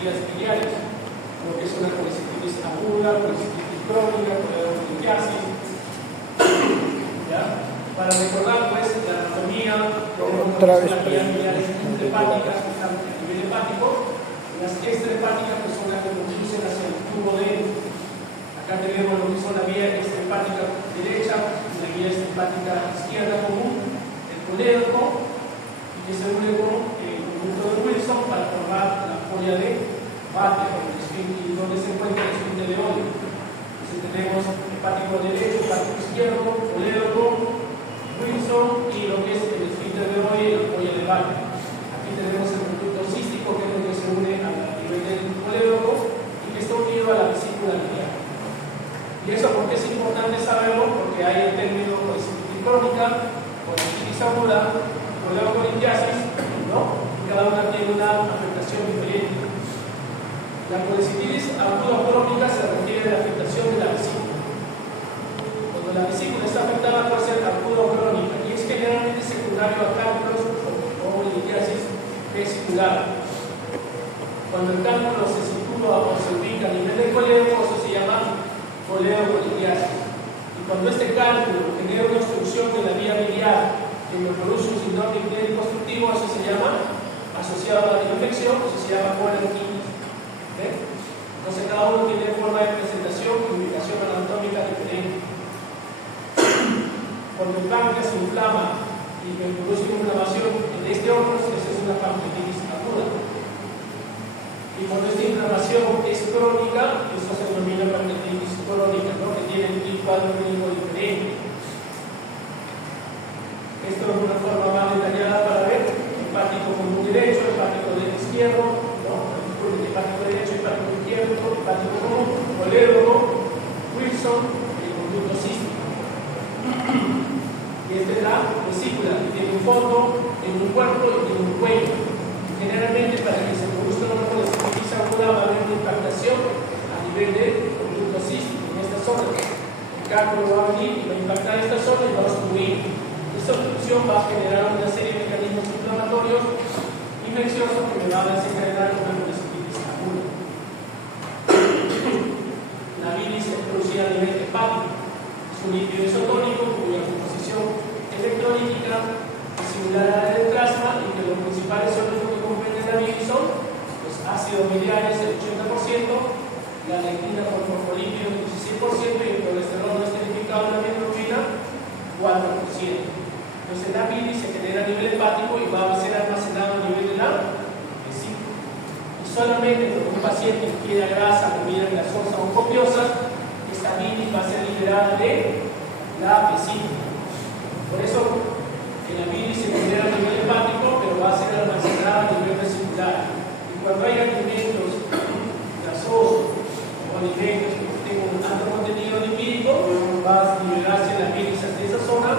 vías biliares, lo que es una colecistitis aguda, colecistitis crónica, coledocolitiasis. ¿Ya? Para recordar, pues, la anatomía de las vías biliares intrahepáticas que están a nivel hepático, las extrahepáticas que son las que conducen hacia el tubo de. Acá tenemos lo que son la vía extrahepática derecha y la vía extrahepática izquierda común, el colédoco, y que se une con el conjunto de Wilson para formar la folla de Vater, y donde se encuentra el esfínter de Oddi. Entonces tenemos hepático derecho, hepático izquierdo, colédoco, Wilson y lo que es el esfínter de Oddi y la folla de Vater. Aquí tenemos el conducto cístico, que es lo que se une a nivel del colédoco y que está unido a la vesícula biliar. Y eso porque es importante saberlo, porque hay el término colecistitis crónica, colecistitis aguda, coledocolitiasis, ¿no? Y cada una tiene una afectación diferente. La colecistitis aguda crónica se refiere a la afectación de la vesícula. Cuando la vesícula está afectada puede ser aguda o crónica y es generalmente secundario a cálculos o litiasis vesicular. Cuando el cálculo se sitúa o se ubica a nivel del colédoco, eso se llama coledocolitiasis. Y cuando este cálculo genera una obstrucción de la vía biliar que me produce un síndrome clínico obstructivo, eso se llama asociado a la infección, eso se llama coledoquitis. Entonces cada uno tiene forma de presentación y ubicación anatómica diferente. Cuando el páncreas se inflama y me produce inflamación en este órgano, esa es una pancreatitis aguda. Y cuando esta inflamación es crónica, eso se denomina pancreatitis crónica, ¿no? Que tiene un cuadro clínico diferente. Esto es una forma más detallada para ver hepático común derecho, hepático derecho izquierdo, ¿no? Hepático derecho, hepático izquierdo, hepático común, colédoco, Wilson y el conducto cístico. Y esta es la vesícula, que tiene un fondo, tiene un cuerpo y tiene un cuello. Generalmente, para que se produzca una colecistitis aguda, va a haber una impactación a nivel del conducto cístico en esta zona. El cálculo va a venir y va a impactar esta zona y va a obstruir. Esta obstrucción va a generar una serie de mecanismos inflamatorios infecciosos que me van a desencadenar una colecistitis aguda. La bilis es producida a nivel hepático. Es un líquido isotónico cuya composición electrolítica es similar a la del plasma y que los principales sólidos que comprenden la bilis son los ácidos biliares el 80%, la lectina por fosfolípidos el 16% y el colesterol no esterificado de la bilirrubina 4%. Entonces la bilis se genera a nivel hepático y va a ser almacenada a nivel de la vesícula. Y solamente cuando un paciente ingiere grasa, comida grasosa o copiosa, esta bilis va a ser liberada de la vesícula. Por eso la bilis se genera a nivel hepático, pero va a ser almacenada a nivel vesicular. Y cuando hay alimentos grasosos o alimentos que tengan un alto contenido lipídico, va a liberarse la bilis hacia esa zona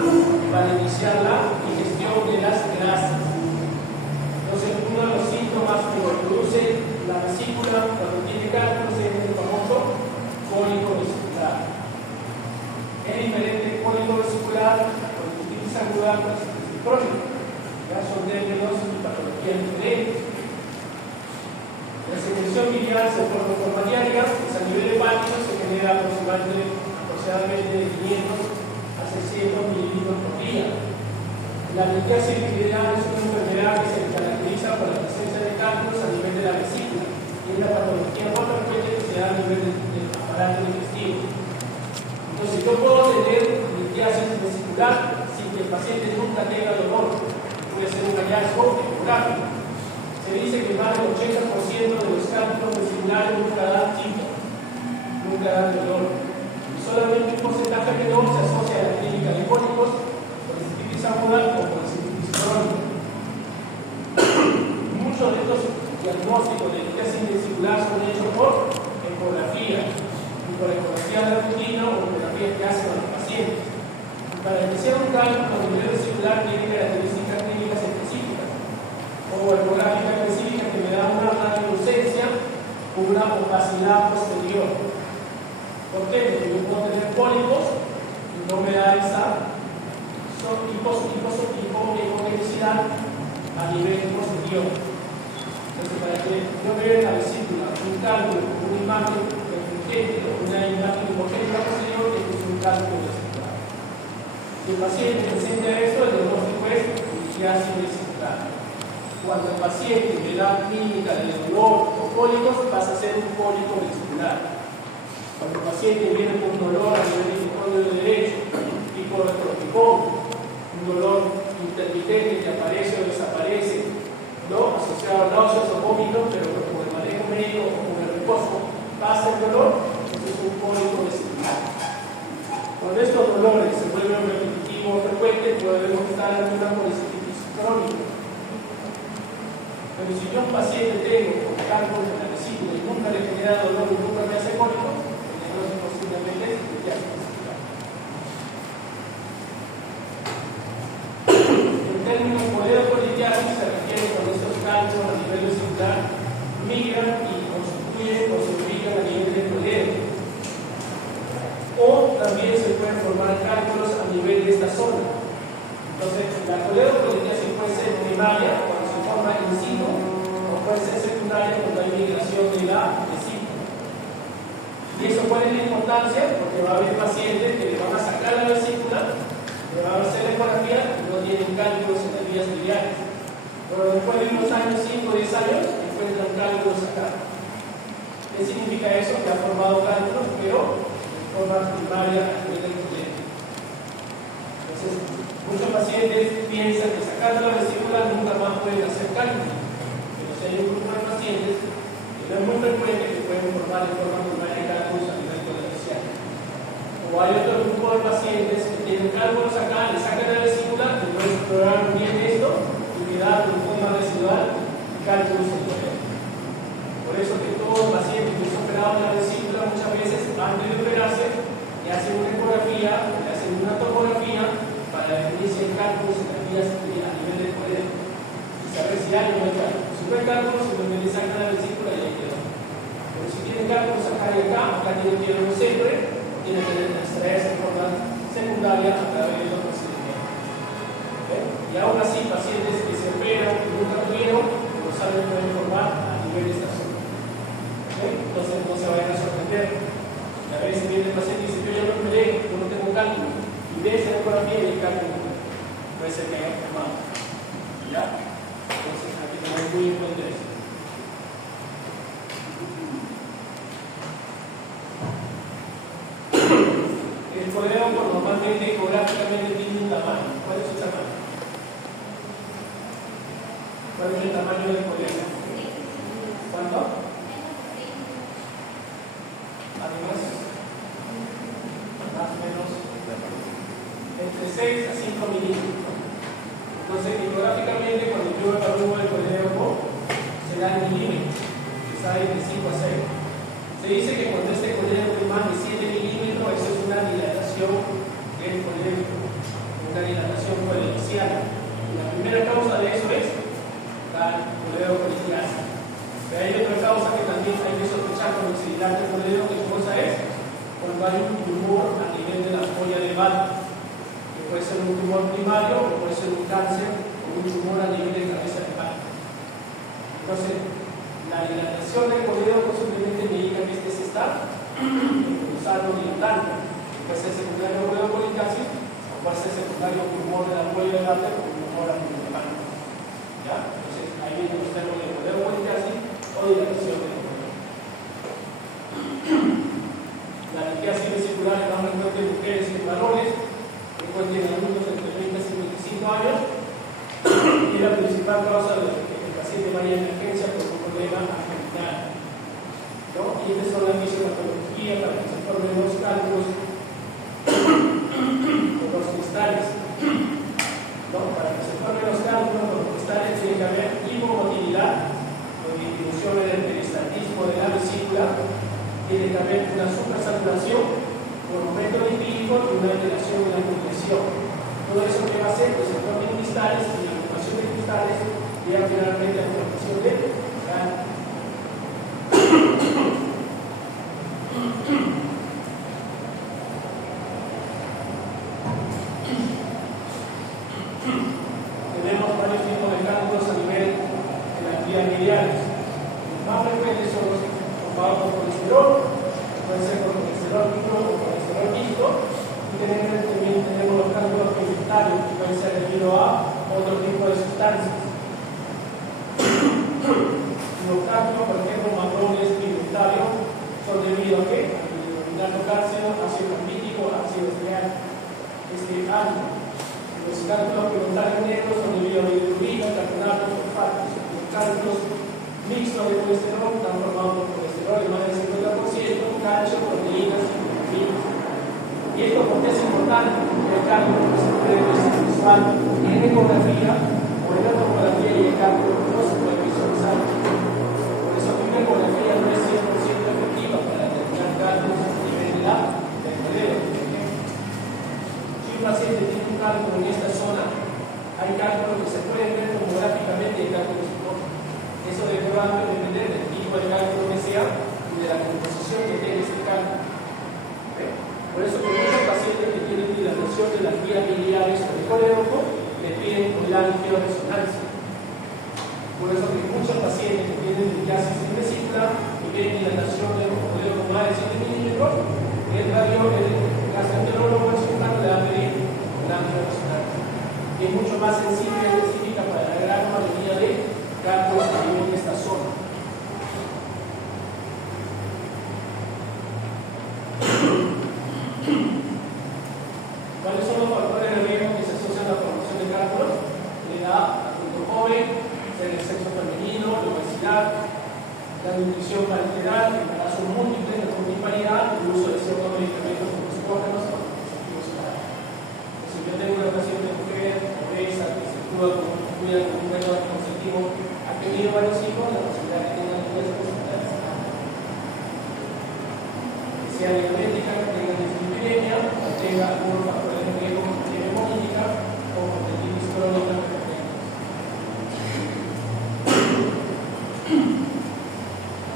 para iniciar la digestión de las grasas. Entonces, uno de los síntomas que produce la vesícula cuando tiene cálculos es el famoso cólico vesicular. Es diferente cólico vesicular cuando se utiliza aguda crónica. Ya son términos y patologías diferentes. La secreción biliar se forma de forma diaria, pues a nivel hepático se genera aproximadamente 500 a 600 mililitros por día. La litiasis biliar es una enfermedad que se caracteriza por la presencia de cálculos a nivel de la vesícula y es la patología más frecuente que se da a nivel del aparato digestivo. Entonces, yo puedo tener litiasis vesicular sin que el paciente nunca tenga dolor. Puede ser un hallazgo ecográfico. Se dice que más del 80% de los cálculos vesiculares nunca dan síntomas, nunca dan dolor. Y solamente un porcentaje menor se asocia a la clínica de cólicos, colecistitis aguda o colecistitis crónica. Muchos de estos diagnósticos de litiasis vesicular son hechos por ecografía, y por ecografía de la rutina o ecografía que hacen a los pacientes. Y para iniciar un cálculo a nivel vesicular tiene características clínicas específicas o ecográfica específica que me da una radiolucencia o una opacidad posterior. ¿Por qué? Porque yo puedo tener pólipos y no me da esa hipogenicidad a nivel posterior. Entonces, para que yo vea en la vesícula un cálculo, una imagen refulgente o una imagen homogénea posterior, esto es un cálculo vesicular. Si el paciente presenta esto, el diagnóstico es litiasis vesicular. Cuando el paciente me da clínica de dolor o cólicos, pasa a ser un cólico vesicular. Cuando el paciente viene con dolor a nivel del cóndilo derecho, tipo de tropicón, un dolor intermitente que aparece o desaparece, ¿no? Asociado a náuseas o vómitos, pero con el manejo médico o con el reposo pasa el dolor, eso es un cólico vesicular. Cuando estos dolores se vuelven repetitivos o frecuentes, podemos estar ante una policitis crónica. Pero si yo un paciente tengo con cálculos en la vesícula y nunca le genera dolor y nunca me hace cólico, posiblemente ya se explica. En términos coledocolitiasis se refiere cuando esos cálculos a nivel vesicular migran y constituyen o se ubican a nivel del coledo. O también se pueden formar cálculos a nivel de esta zona. Entonces, la coledocolitiasis puede ser primaria cuando se forma in situ o puede ser secundaria cuando hay migración de la vesícula. Y eso cuál es la importancia, porque va a haber pacientes que le van a sacar la vesícula, le van a hacer la ecografía y no tienen cálculos en las vías biliares. Pero después de unos años, 5 o 10 años, encuentran cálculos acá. ¿Qué significa eso? Que ha formado cálculos, pero de forma primaria a nivel del colegio. Entonces, muchos pacientes piensan que sacando la vesícula nunca más pueden hacer cálculos. Pero si hay un grupo de pacientes que no es muy frecuente que pueden formar de forma primaria cálculos a nivel coledoicial. O hay otro grupo de pacientes que tienen cálculos acá, le sacan la vesícula, después exploraron bien esto y quedaron con forma residual y cálculos en colegio. Por eso que todo paciente que es operado en la vesícula muchas veces antes de operarse le hacen una ecografía, le hacen una tomografía para definir si hay cálculos en las vías a nivel del colegio y saber si hay o no hay cálculos. Si no hay cálculos, entonces le sacan la vesícula y ahí quedó. Pero si tienen cálculos acá y acá tienen que irlo siempre, tienen que extraerse de forma secundaria a través de los procedimientos. ¿Okay? Y aún así, pacientes que se operan y nunca tuvieron, los saben pueden formar a nivel de esta zona. ¿Okay? Entonces no se vayan a sorprender. A veces viene el paciente y dice: yo ya me operé, yo no tengo cálculo. Y ves la ecografía y el cálculo puede ser que haya formado. ¿Ya? Entonces aquí tenemos muy en cuenta eso. El colegio normalmente ecográficamente tiene un tamaño. ¿Cuál es su tamaño? ¿Cuál es el tamaño del colegio? ¿Cuánto? Además, más o menos entre 6 a 5 milímetros. Entonces, ecográficamente, cuando yo evalúo el colegio, se da en milímetros, que sale de 5 a 6. Se dice que cuando este colegio es más de 7 milímetros, eso es una dilatación del colegio, una dilatación coledoicial. La primera causa de eso es la coledocolitiasis. Pero hay otra causa que también hay que sospechar cuando se dilata el colegio, ¿qué cosa es? Cuando hay un tumor a nivel de la folla de Barth, que puede ser un tumor primario o puede ser un cáncer o un tumor a nivel de cabeza de Barth. Entonces, la dilatación del colegio posiblemente me indica que este se está impulsando dilatando. Puede ser secundario coledocolitiasis o puede ser secundario tumor de la folla de Barth o tumor a nivel de Barth. ¿Ya? Entonces, ahí vienen los términos de coledocolitiasis o dilatación del colegio. La litiasis vesicular es más frecuente en mujeres y en varones, frecuente en adultos entre 30 y 55 años, y la principal causa de que el paciente vaya en emergencia por un problema abdominal. ¿No? Y estas son las fisiopatologías para que se formen los cálculos con los cristales. ¿No? Para que se formen los cálculos con los cristales tiene que haber hipomotilidad o disminución del peristaltismo de la vesícula. Tiene que haber una supersaturación por aumento lipídico y una alteración de la nutrición. Todo eso que va a hacer que se formen cristales y la formación de cristales llega finalmente a la formación de cálculos. Tenemos varios tipos de cálculos a nivel de las vías biliares. también tenemos los cálculos pigmentarios, que pueden ser debido a otro tipo de sustancias. Los cálculos, por ejemplo, marrones pigmentarios, son debido a qué? Al bicarbonato calcio, ácido carbídico, ácido ácido. Los cálculos pigmentarios negros son debido a bilirrubina, carbonatos, fosfatos. Los cálculos mixtos de colesterol están formados por colesterol de más del 50%, calcio, proteínas y vitaminas. Y esto porque es importante, porque el cálculo que se puede visual en ecografía o en la tomografía y el cálculo no se puede visualizar. Por eso la ecografía no es 100% efectiva para determinar cálculos a nivel del cerebro. Si un paciente tiene un cálculo en esta zona, hay cálculos que se pueden ver tomográficamente y cálculos no. Eso va a depender del tipo de cálculo que sea y de la composición que tiene ese cálculo. Por eso que muchos pacientes que tienen dilatación de las vías biliares o del colédoco le piden con la angioresonancia. Por eso que muchos pacientes que tienen diálisis vesícula y tienen dilatación del colédoco más de 7 milímetros, el gastroenterólogo cirujano le va a pedir con la angioresonancia, que es mucho más sensible y específica para la gran mayoría de cálculos que viven en esta zona. ¿Cuáles son los factores de riesgo que se asocian a la formación de cálculos? La edad, adulto joven, ser el sexo femenino, la obesidad, la nutrición parenteral, el embarazo múltiple, la multiparidad, el uso de ciertos medicamentos como estrógenos o anticonceptivos orales. Si yo tengo una paciente mujer obesa que se cuida con un método anticonceptivo, ha tenido varios hijos, la posibilidad de que tenga niños es que sea diabética, que tenga dislipidemia, o tenga algunos factores de riesgo como fiebre hemolítica o hepatitis crónica.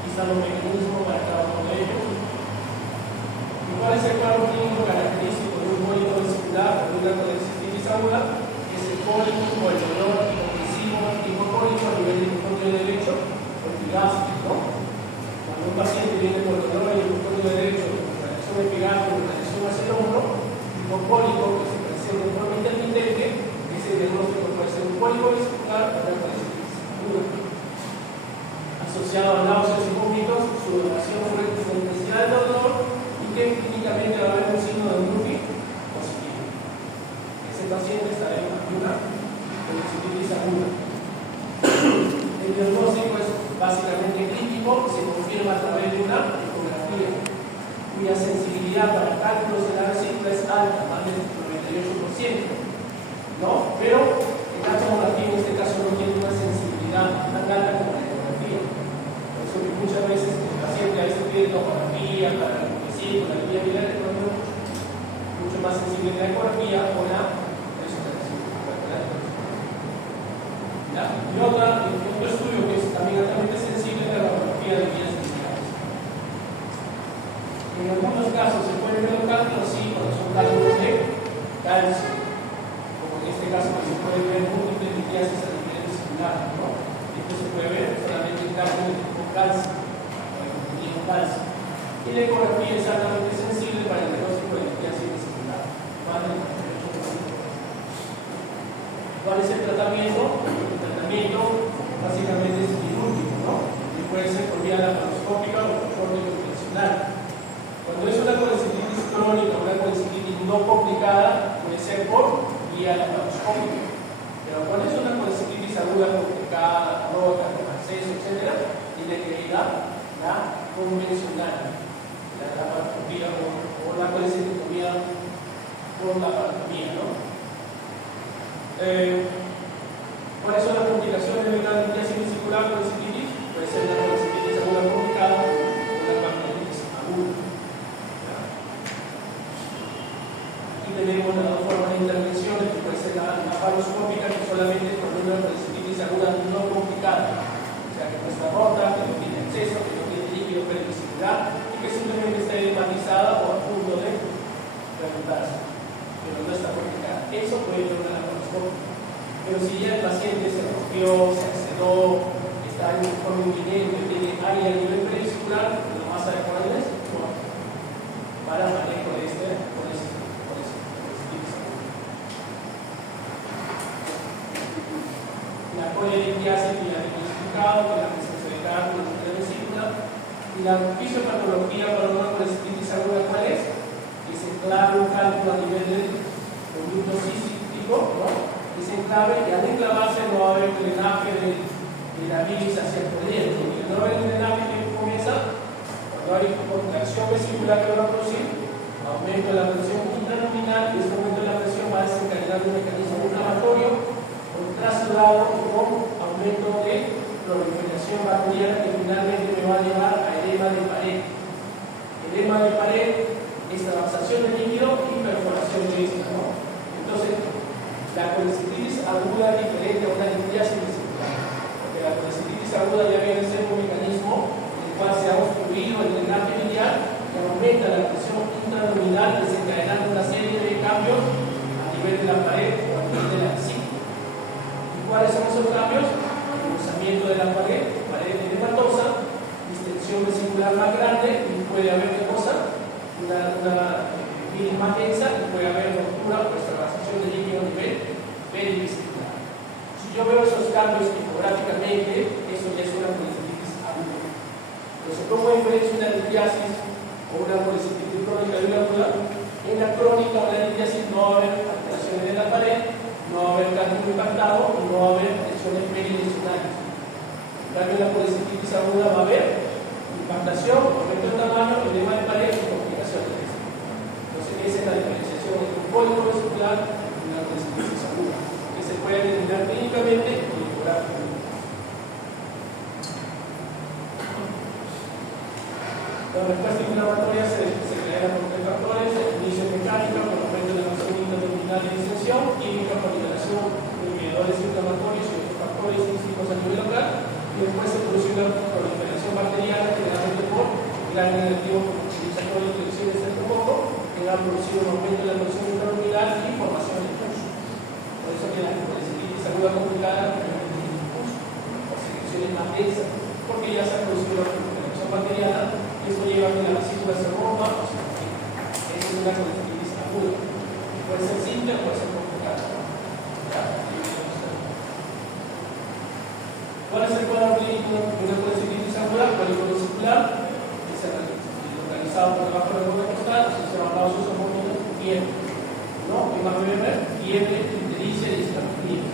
Quizá los mecanismos para cada uno de ellos. ¿Y cuál es el cuadro clínico característico de un cólico vesicular o de una colecistitis aguda? Es el cólico o el dolor intensivo hipocólico a nivel del hemisferio derecho o epigástrico. Cuando un paciente viene con dolor en el hemisferio derecho, reacción epigástica, reacción hacia el hombro, hipocólico, que se presenta de forma intermitente, ese diagnóstico puede ser un cólico vesicular o una colecistitis aguda. Asociado a náuseas y vómitos, sudoración frecuente de intensidad del dolor y que clínicamente va a haber un signo de Murphy positivo. Ese paciente está en una colecistitis aguda. El diagnóstico es básicamente clínico y se confirma a través de una ecografía, cuya sensibilidad para cálculos de la vesícula es alta, más del 98%, ¿no? Pero la tomografía en este caso no tiene una sensibilidad tan alta como la ecografía. Por eso que muchas veces el paciente a veces pide tomografía para el vesícula, la vía biliar, mucho más sensible que la ecografía o la resonancia. Y otro estudio que es también altamente sensible es la radiografía de vías biliares. En algunos casos se pueden ver los cálculos, sí, cuando son cálculos de calcio, como en este caso que se puede ver múltiples litiasis a nivel vesicular, ¿no? Esto se puede ver solamente en cálculos de tipo calcio, o de contenido calcio. Y la ecografía es altamente sensible para el diagnóstico de litiasis vesicular, más del 98%. ¿Cuál es el tratamiento? El tratamiento básicamente es quirúrgico, ¿no? Y puede ser por vía laparoscópica o por fórmula convencional. Cuando es una colecistitis crónica o una colecistitis no complicada, puede ser por vía laparoscópica. Pero cuando es una colecistitis aguda complicada, rota, con acceso, etc., tiene que ir a la convencional, la laparoscopía o la colecistitomía por laparotomía, ¿no? ¿Cuáles son las complicaciones de una litiasis vesicular con colecistitis? Puede ser una colecistitis aguda complicada o una pancreatitis aguda. Aquí tenemos las dos formas de intervención, que puede ser la laparoscópica, que solamente es con una colecistitis aguda no complicada, o sea que no está rota, que no tiene acceso, que no tiene líquido perivesicular y que simplemente está edematizada o a punto de reventarse, pero no está complicada. Eso puede ser una laparoscópica. Pero si ya el paciente se rompió, se accedó, está en forma inminente, tiene área a nivel perivesicular, lo más adecuado es para manejo de este. sintomatología para una colecistitis aguda, ¿cuál es? Es enclave un cálculo a nivel del conducto cístico, ¿no? Es enclave y al enclavarse no va a haber drenaje de la bilis hacia el poniente. Y no va a haber drenaje que comienza cuando hay contracción vesicular que va a producir aumento de la presión intraluminal, y este aumento de la presión va a desencadenar un mecanismo inflamatorio trasladado con aumento de proliferación bacteriana que finalmente me va a llevar a edema de pared. Edema de pared es transacción de líquido y perforación de esta, ¿no? Entonces, la colecistitis aguda es diferente a una litiasis vesicular, porque la colecistitis aguda ya viene a ser un mecanismo en el cual se ha obstruido el drenaje biliar que aumenta la presión intraluminal, desencadenando una serie de cambios a nivel de la pared o a nivel de la vesícula. ¿Y cuáles son esos cambios? Engrosamiento de la pared edematosa, distensión vesicular más grande, y puede haber ¿qué cosa? Una bilis más densa, y puede haber ruptura o extravasación de líquido a nivel perivesicular. Si yo veo esos cambios tipográficamente, eso ya es una colecistitis aguda. Entonces, ¿cómo diferencia una litiasis o una colecistitis crónica de una aguda? En la crónica o la litiasis no va a haber alteraciones de la pared, no va a haber cálculo impactado y no va a haber lesiones perilesionales. En cambio, en la colecistitis aguda va a haber impactación, aumento de tamaño, edema de pared y complicaciones de esto. Entonces, esa es la diferenciación entre un cólico vesicular y una colecistitis aguda, que se puede determinar clínicamente y tipográficamente. La respuesta inflamatoria se genera por tres factores: inicio mecánica, por aumento de la presión intraluminal y distensión; química, por liberación de inhibidores inflamatorios y otros factores físicos a nivel local; y después se produce una proliferación bacteriana, generalmente por gran negativo utilizador de infecciones de estreptococo, que ha producido un aumento de la presión intraluminal y formación de pulso. Por eso que la colecistitis aguda complicada generalmente tiene pulso o secreciones más densas, porque ya se ha producido la proliferación bacteriana. Eso lleva a que la vesícula se rompa o se confía. Esa es una colecistitis aguda. Puede ser simple o puede ser complicada. ¿Cuál es el cuadro clínico de una colecistitis aguda? Cólico vesicular, que se ha localizado por debajo de la boca costal, sistema nauseoso, vómitos, fiebre. ¿No? ¿Qué más voy a ver? Fiebre, ictericia y discapacidad.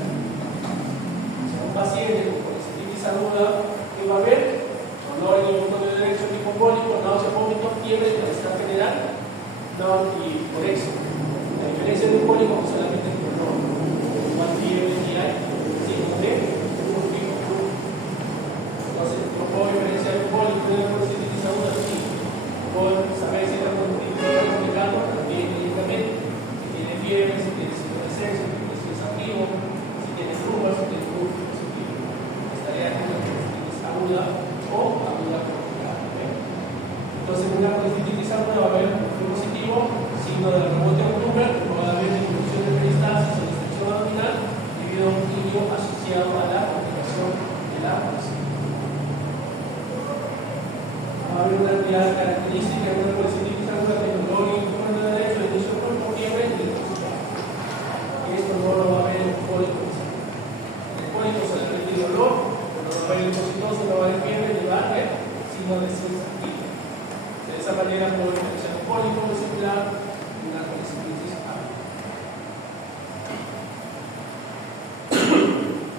Si un paciente con colecistitis aguda, ¿qué va a haber? Dolor en el punto de derecho tipo cólico, náusea, vómito, fiebre, malestar general, no, y por eso. La diferencia de un cólico es solamente el dolor. Más fiebre y hay signos de un tipo. Entonces, no puedo diferenciar un cólico de una colecistitis aguda, sí. Puedo saber si la colecistitis está complicando también clínicamente. Si tiene fiebre, si tiene signo de sexo, si es activo, si tiene flúor, si tiene flúor positivo. Estaría en una colecistitis aguda o aguda complicada. Entonces, en una colecistitis aguda va a haber un flujo positivo, signo de rebote o Kruger, va a haber disminución de peristalsis o distensión abdominal debido a un quimio asociado a la complicación de la presión. Va a haber una actividad característica de una colecistitis aguda de dolor y punto de derecho, de inicio cuerpo, fiebre y depositar. Esto no lo va a haber en el cólico vesicular. En el cólico solamente el dolor, no va a haber depositoso, no va a haber fiebre, ni va a haber signo de ciencia activa. De esa manera puedo diferenciar un cólico vesicular y una colecistitis aguda.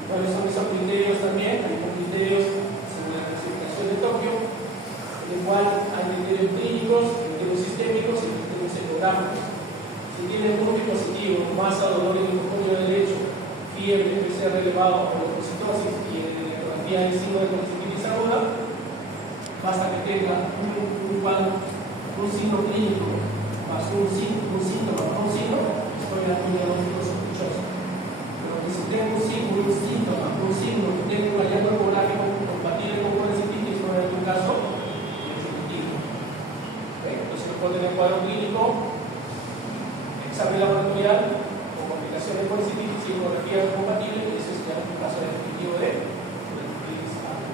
¿Cuáles son esos criterios también? Hay criterios según la clasificación de Tokio, en el cual hay criterios clínicos, criterios sistémicos y criterios secundarios. Si tiene muy positivo, masa, dolor en el conjunto derecho, fiebre, PCR elevado o leucocitosis y ecografía en signo de colecistitis aguda, basta que tenga un signo clínico más un síntoma, estoy en un diagnóstico sospechoso. Pero que si tengo un síntoma, un signo, que tengo un hallazgo ecográfico compatible con colecistitis, no es un caso positivo. Entonces, no puedo tener cuadro clínico, examen laboratorial o complicación de colecistitis y ecografía compatible, y ese es ya un caso definitivo de colecistitis aguda.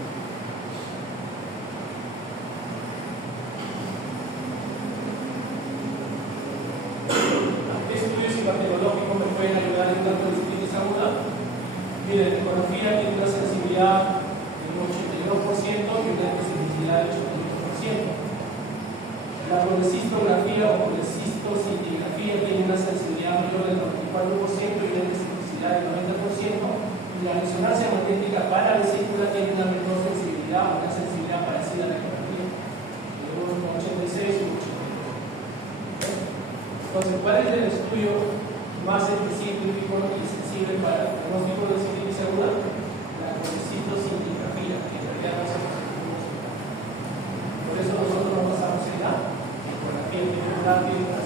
Estudios imagenologicos me pueden ayudar en una colecistitis aguda. Miren, la ecografía tiene una sensibilidad del 82% y una especificidad del 82%. La colecistografía o colecistocintigrafía tiene una sensibilidad mayor del 94% y una especificidad del 90%, y la resonancia magnética para la vesícula tiene una menor sensibilidad o una sensibilidad parecida a la ecografía, de unos 86 y 82. Entonces, ¿cuál es el estudio más específico y sensible para el diagnóstico de cistitis aguda? La colecistocintigrafía, que en realidad no se consigue. Por eso nosotros nos basamos en la ecografía biológica.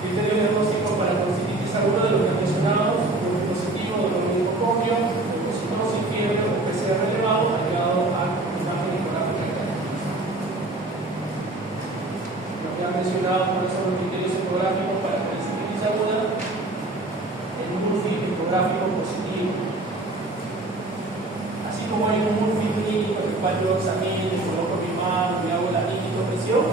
Criterio diagnóstico para colecitis aguda de lo que mencionamos: dolor positivo, dolor meningococcio, leucocitosis, fiebre o PCR elevado, agregado a imagen ecográfica. Lo que han mencionado son los criterios ecográficos para colecitis aguda: el Murphy ecográfico positivo. Así como hay un Murphy clínico en el cual yo examino, le coloco mi mano, le hago la presión,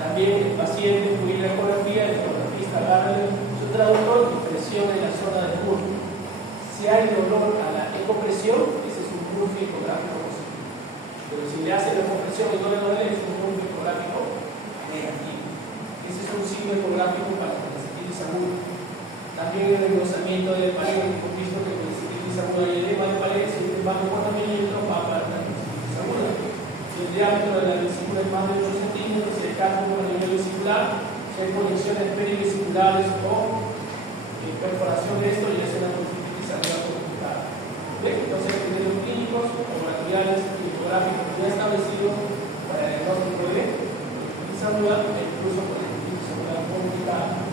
también el paciente fluye la ecografía, el ecografista agarra su traductor y presiona en la zona del Murphy. Si hay dolor a la ecopresión, ese es un Murphy ecográfico positivo. Pero si le hace la ecopresión y no le duele, es un Murphy ecográfico negativo. Ese es un signo ecográfico para la colecitis aguda. También el engrosamiento del pared, hemos visto que la colecitis aguda y el edema de pared, si es más de 4 milímetros, va para la colecitis aguda. Si el diámetro de la vesícula es más de 8 centímetros, si hay cálculo a nivel vesicular, si hay conexiones perivesiculares o perforación de esto, ya es una colecitis aguda complicada. Entonces, criterios clínicos, laboratoriales y ecográficos ya establecidos para el diagnóstico de colecitis aguda e incluso colecitis aguda complicada.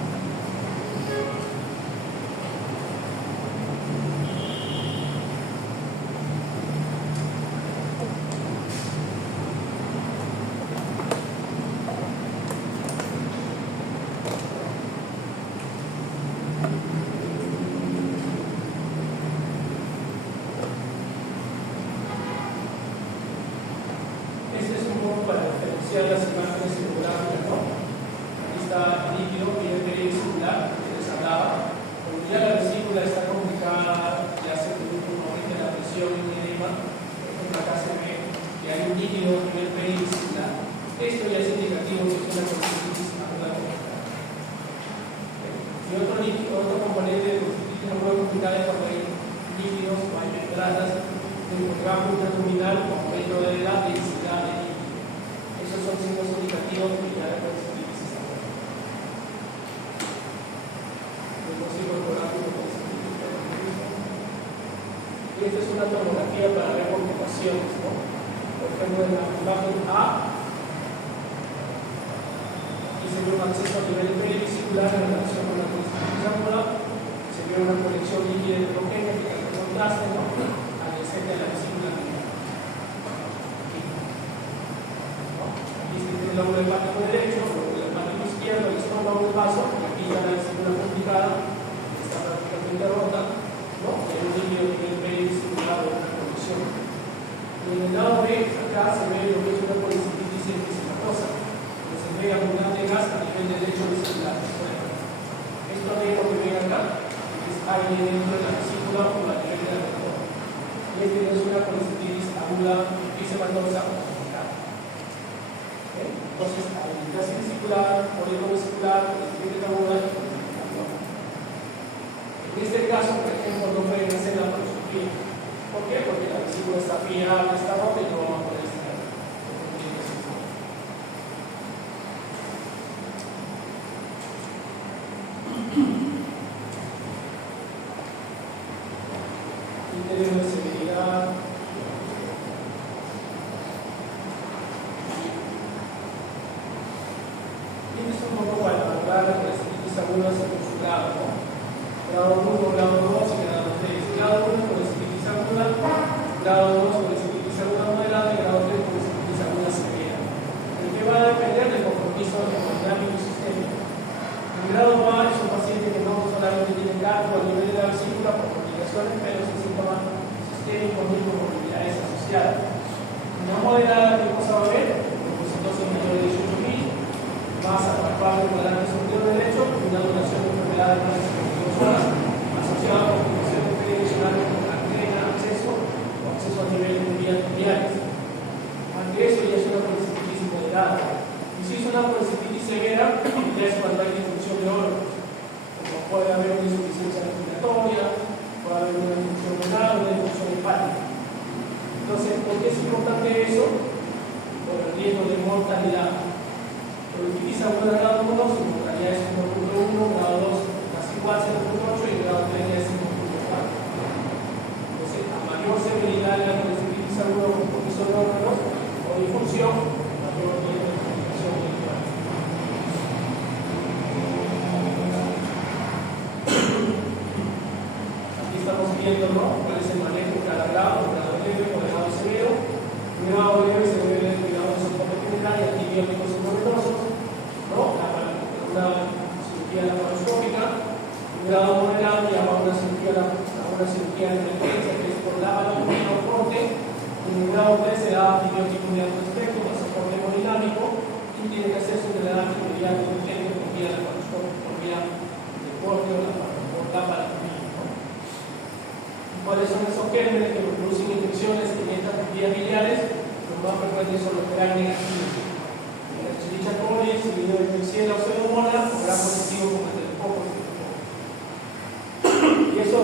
Las imágenes ecográficas, ¿no? Aquí está el líquido y el perivesicular que les hablaba. Cuando ya la vesícula está complicada, ya se produce un aumento de la presión y el edema. Por ejemplo, acá se ve que hay un líquido a nivel perivesicular. Esto ya es indicativo que es una colecitis aguda complicada. Y otro componente de colecitis aguda complicada es cuando hay líquidos o hay membranas del tramo intraabdominal con aumento de la densidad de líquido. Esos son signos indicativos que ya la colecitis está buena. Luego sigo el gráfico de y esta es una tomografía para ver complicaciones, ¿no? Por ejemplo, en la imagen A, aquí se ve un acceso a nivel perivesicular en relación con la colecitis aguda, se ve una conexión líquida heterogénea que hace contraste, ¿no? Adyacente a la vesícula. El lóbulo hepático derecho, el lóbulo hepático izquierdo, el estómago del vaso, y aquí ya la vesícula complicada, está prácticamente rota, ¿no? Y hay un líquido a nivel perivesicular o una conexión. Y en el lado B, acá se ve lo que es una colecitis enfisемatosa, que se ve abundante gas a nivel derecho vesicular. Esto es lo que ven acá, que es aire dentro de la vesícula o a nivel de la vesícula. Y este es una colecitis aguda enfisемatosa. Entonces, habilidad vesicular, cólico vesicular, colecitis aguda y colecitis aguda. En este caso, por ejemplo, no pueden hacer la laparoscopía. ¿Por qué? Porque la vesícula está fija, está rota y no va a poder estar. Criterio de severidad. Es un poco para evaluar la colecitis aguda según su grado, ¿no? Grado 1, grado 2 y grado 3. Grado 1 colecitis aguda, grado 2 colecitis aguda moderada y grado 3 colecitis aguda severa. ¿De qué va a depender del compromiso hemodinámico sistémico? El grado A es un paciente que no solamente tiene cálculo a nivel de la vesícula por complicaciones, pero sin síntomas sistémicos ni comorbilidades asociadas. Una moderada, ¿qué cosa va a haber? Leucocitosis mayor de 18.000. Masa palpable cuadrante superior derecho, una duración de enfermedad de más de 72 horas, asociada a complicaciones perivesiculares con acceso a nivel moderada. Y si es una policitis severa, ya es cuando hay disfunción de órganos. Como puede haber una insuficiencia respiratoria, puede haber una disfunción renal, una disfunción hepática. Entonces, ¿por qué es importante eso? Por el riesgo de mortalidad. Policitis aguda de grado 1, su mortalidad es 1.1, grado 2 casi igual, 0.8 y grado 3 ya es 5.4. Entonces, a mayor severidad de la policitis aguda con compromiso de órganos o disfunción, mayor riesgo de complicación individual. Aquí estamos viendo, ¿no?, cuál es el manejo de cada grado leve o grado severo. Un grado leve se debe de cuidado de soporte general y antibióticos endovenosos, ¿no?, una cirugía laparoscópica. Un grado moderado ya va a una cirugía de emergencia, que es por laparotomía o corte. En un grado 3 se da antibióticos de alto espectro, de soporte hemodinámico, y tiene que hacerse un drenaje inmediato urgente por vía laparoscópica, por vía de corte o laparotomía. ¿Cuáles son esos gérmenes que producen infecciones en estas vías biliares? Los más frecuentes son los gram negativos. La Escherichia coli, seguido de Klebsiella o Pseudomonas, o gram positivo como el del coco. Y eso,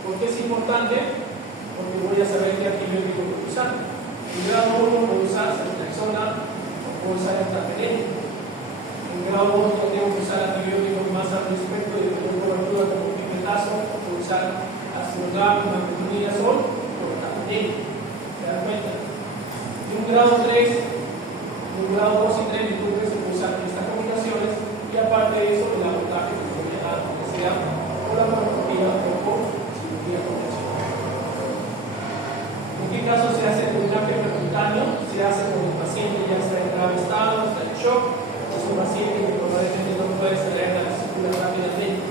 ¿por qué es importante? Porque voy a saber qué antibiótico voy a usar. En grado 1 voy a usar ceftriaxona o voy a usar estratenina. En grado 2 no tengo que usar antibióticos más amplio espectro y de cobertura como pipetazo, o voy a usar Astrogal, Mantequillasol o Tapetina. ¿Se dan cuenta? En un grado 3, en un grado 2 y 3, tú puedes usar estas combinaciones y aparte de eso, el abordaje que se voy a dar, que sea por la laparoscopía o por cirugía convencional. ¿En qué caso se hace el drenaje percutáneo? Se hace cuando el paciente ya está en grave estado, está en shock, o es un paciente que probablemente no puede extraer la vesícula rápidamente.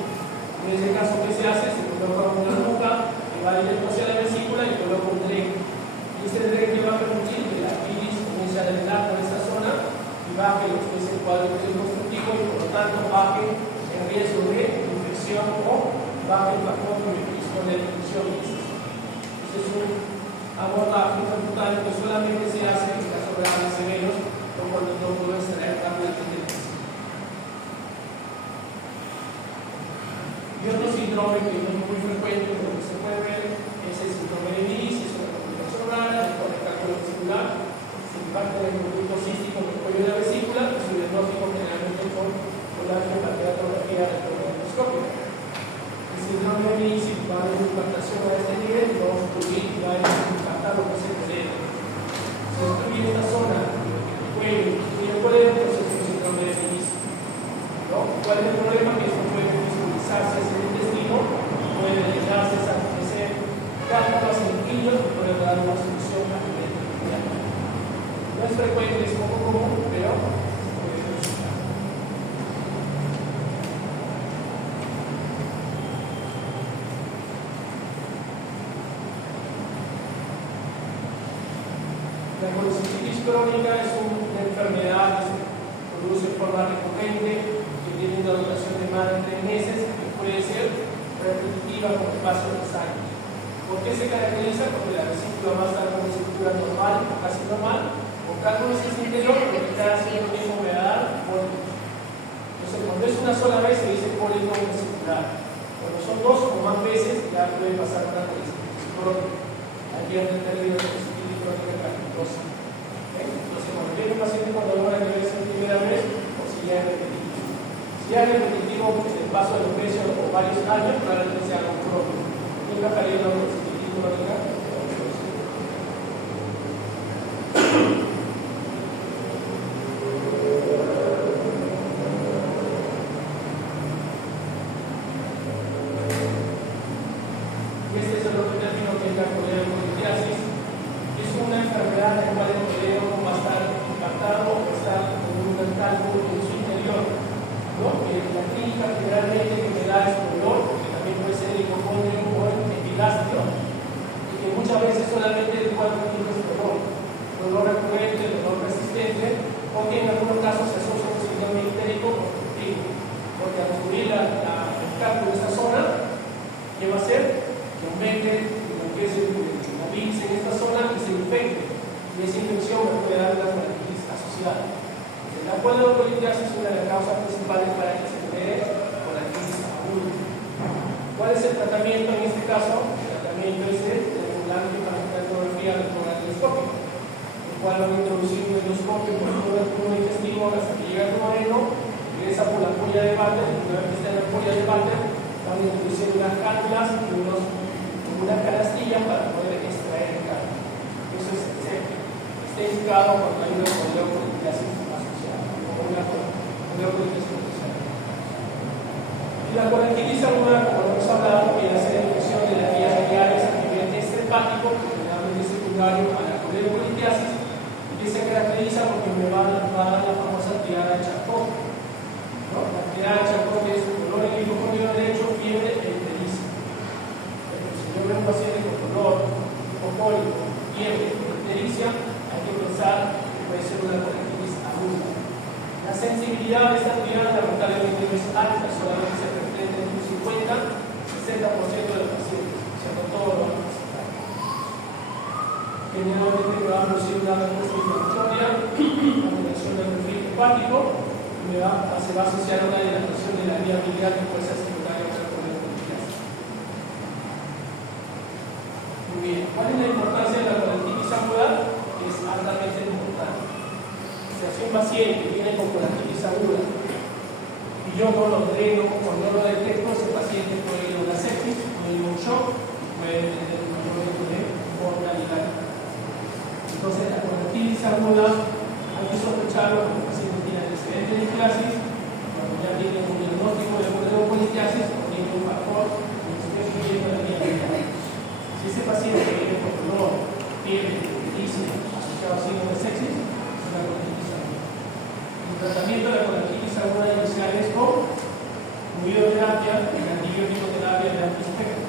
En ese caso, ¿qué se hace? Se coloca una nuca que va directo hacia la vesícula y coloca un dren. Y este dren que va a permitir que la bilis comience a drenar por esta zona y baje lo que es el cuadro constructivo y por lo tanto baje el riesgo de infección o baje el factor de riesgo de infección. Este es un abordaje percutáneo que solamente se hace en casos graves severos o cuando no puedo extraer rápidamente. Y otro síndrome que no es muy frecuente, pero que se puede ver, es el síndrome de Willis, es una complicación rara, es por el cálculo vesicular, se impacta en el conducto cístico en el cuello de la vesícula, y su diagnóstico generalmente con la angiopatía endoscópica. El síndrome de Willis, si va a haber impactación a este nivel, vamos a ocurrir y va a impactar lo que es el cerebro. Si estuviera esta zona, el cuello y el colegio, entonces es un síndrome de Willis. ¿No? ¿Cuál es el problema? Que esto puede visualizarse hacia el intestino, puede llegarse a crecer cálculos en kilos y puede dar una solución a nivel mundial. No es frecuente, es poco común, pero puede funcionar. La colicitis crónica es una enfermedad que se produce en forma recurrente, que tiene una duración de más de 3 meses, que puede ser repetitiva con el paso de los años. ¿Por qué se caracteriza? Porque la vesícula va a estar con una estructura normal o casi normal, o cálculos es interior, porque está haciendo mismo me va a dar pólipo. Entonces, cuando es una sola vez se dice pólipo vesicular. Cuando son 2 o más veces, ya puede pasar una colicitis crónica. Aquí anda el término de colicitis crónica capitosa. Entonces, cuando viene un paciente con dolor a nivel de primera vez, o si ya es repetitivo. Si ya es repetitivo el paso de los meses o varios años, probablemente sea algo crónico. Nunca estaría en una colicitis crónica. tratamiento, en este caso, el tratamiento es el de ecografía telescópica, el cual lo han introducido en el endoscopio por todo el tubo digestivo hasta que llega al duodeno, ingresa por la polla de Vater, y una vez que está en la polla de Vater, van introduciendo unas cánulas y una canastilla para poder extraer el cálculo. Eso está indicado cuando hay una coleocolitiasis asociada, o una coleocolitiasis asociada. Y la colectitis aguda, como hemos hablado, viene a ser la infección de las vías biliares a nivel extrahepático, generalmente secundario a la coleocolitiasis, y que se caracteriza porque me va a dar la famosa triada de Charcot. ¿No? La triada de Charcot es dolor en el hipocondrio derecho, fiebre e ictericia. Si yo veo un paciente con dolor, hipocólico, fiebre e ictericia, hay que pensar que puede ser una colectitis aguda. La sensibilidad de esta triada lamentablemente no es alta, solamente se representa en un 50-60% de los pacientes, o sea, no todos lo van a presentar. Generalmente me va a producir una respuesta inflamatoria, una alteración del perfil hepático, y se va a asociar a una dilatación de la vía biliar que puede ser secundaria a la colectitis. Muy bien, ¿cuál es la importancia de la colectitis aguda? Es altamente importante. Si un paciente viene con colectitis aguda y yo no lo dreno o no lo detecto, ese paciente puede ir a una sepsis, puede ir a un shock, puede tener un problema de mortalidad. Entonces, la colectitis aguda hay que sospecharlo cuando el paciente tiene antecedentes de clasis, cuando ya tiene un diagnóstico de coleocolitiasis o tiene un factor que esté subiendo la vía biliar. Si ese paciente viene con dolor, fiebre, ictericia, asociado a signos de sepsis, es una colectitis aguda. El tratamiento de la colectitis aguda inicial es con fluidoterapia y antibiótico terapia de antiespectro.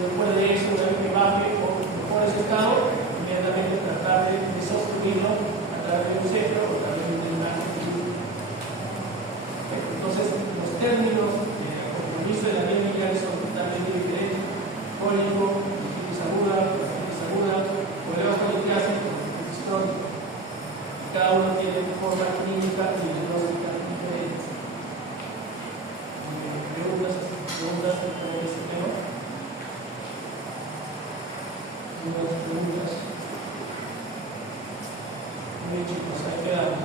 Después de eso, una vez que baje o mejore su estado, inmediatamente tratar de sostenerlo a través de un centro o a través de un drenaje. Entonces, los términos de compromiso de la vía biliar son totalmente diferentes. Cólico, colectitis aguda, coleocolitiasis, colectitis crónica. Cada uno tiene una forma clínica y diagnóstica diferente. Preguntas sobre ese tema. Preguntas. Muy bien, chicos, ahí quedamos.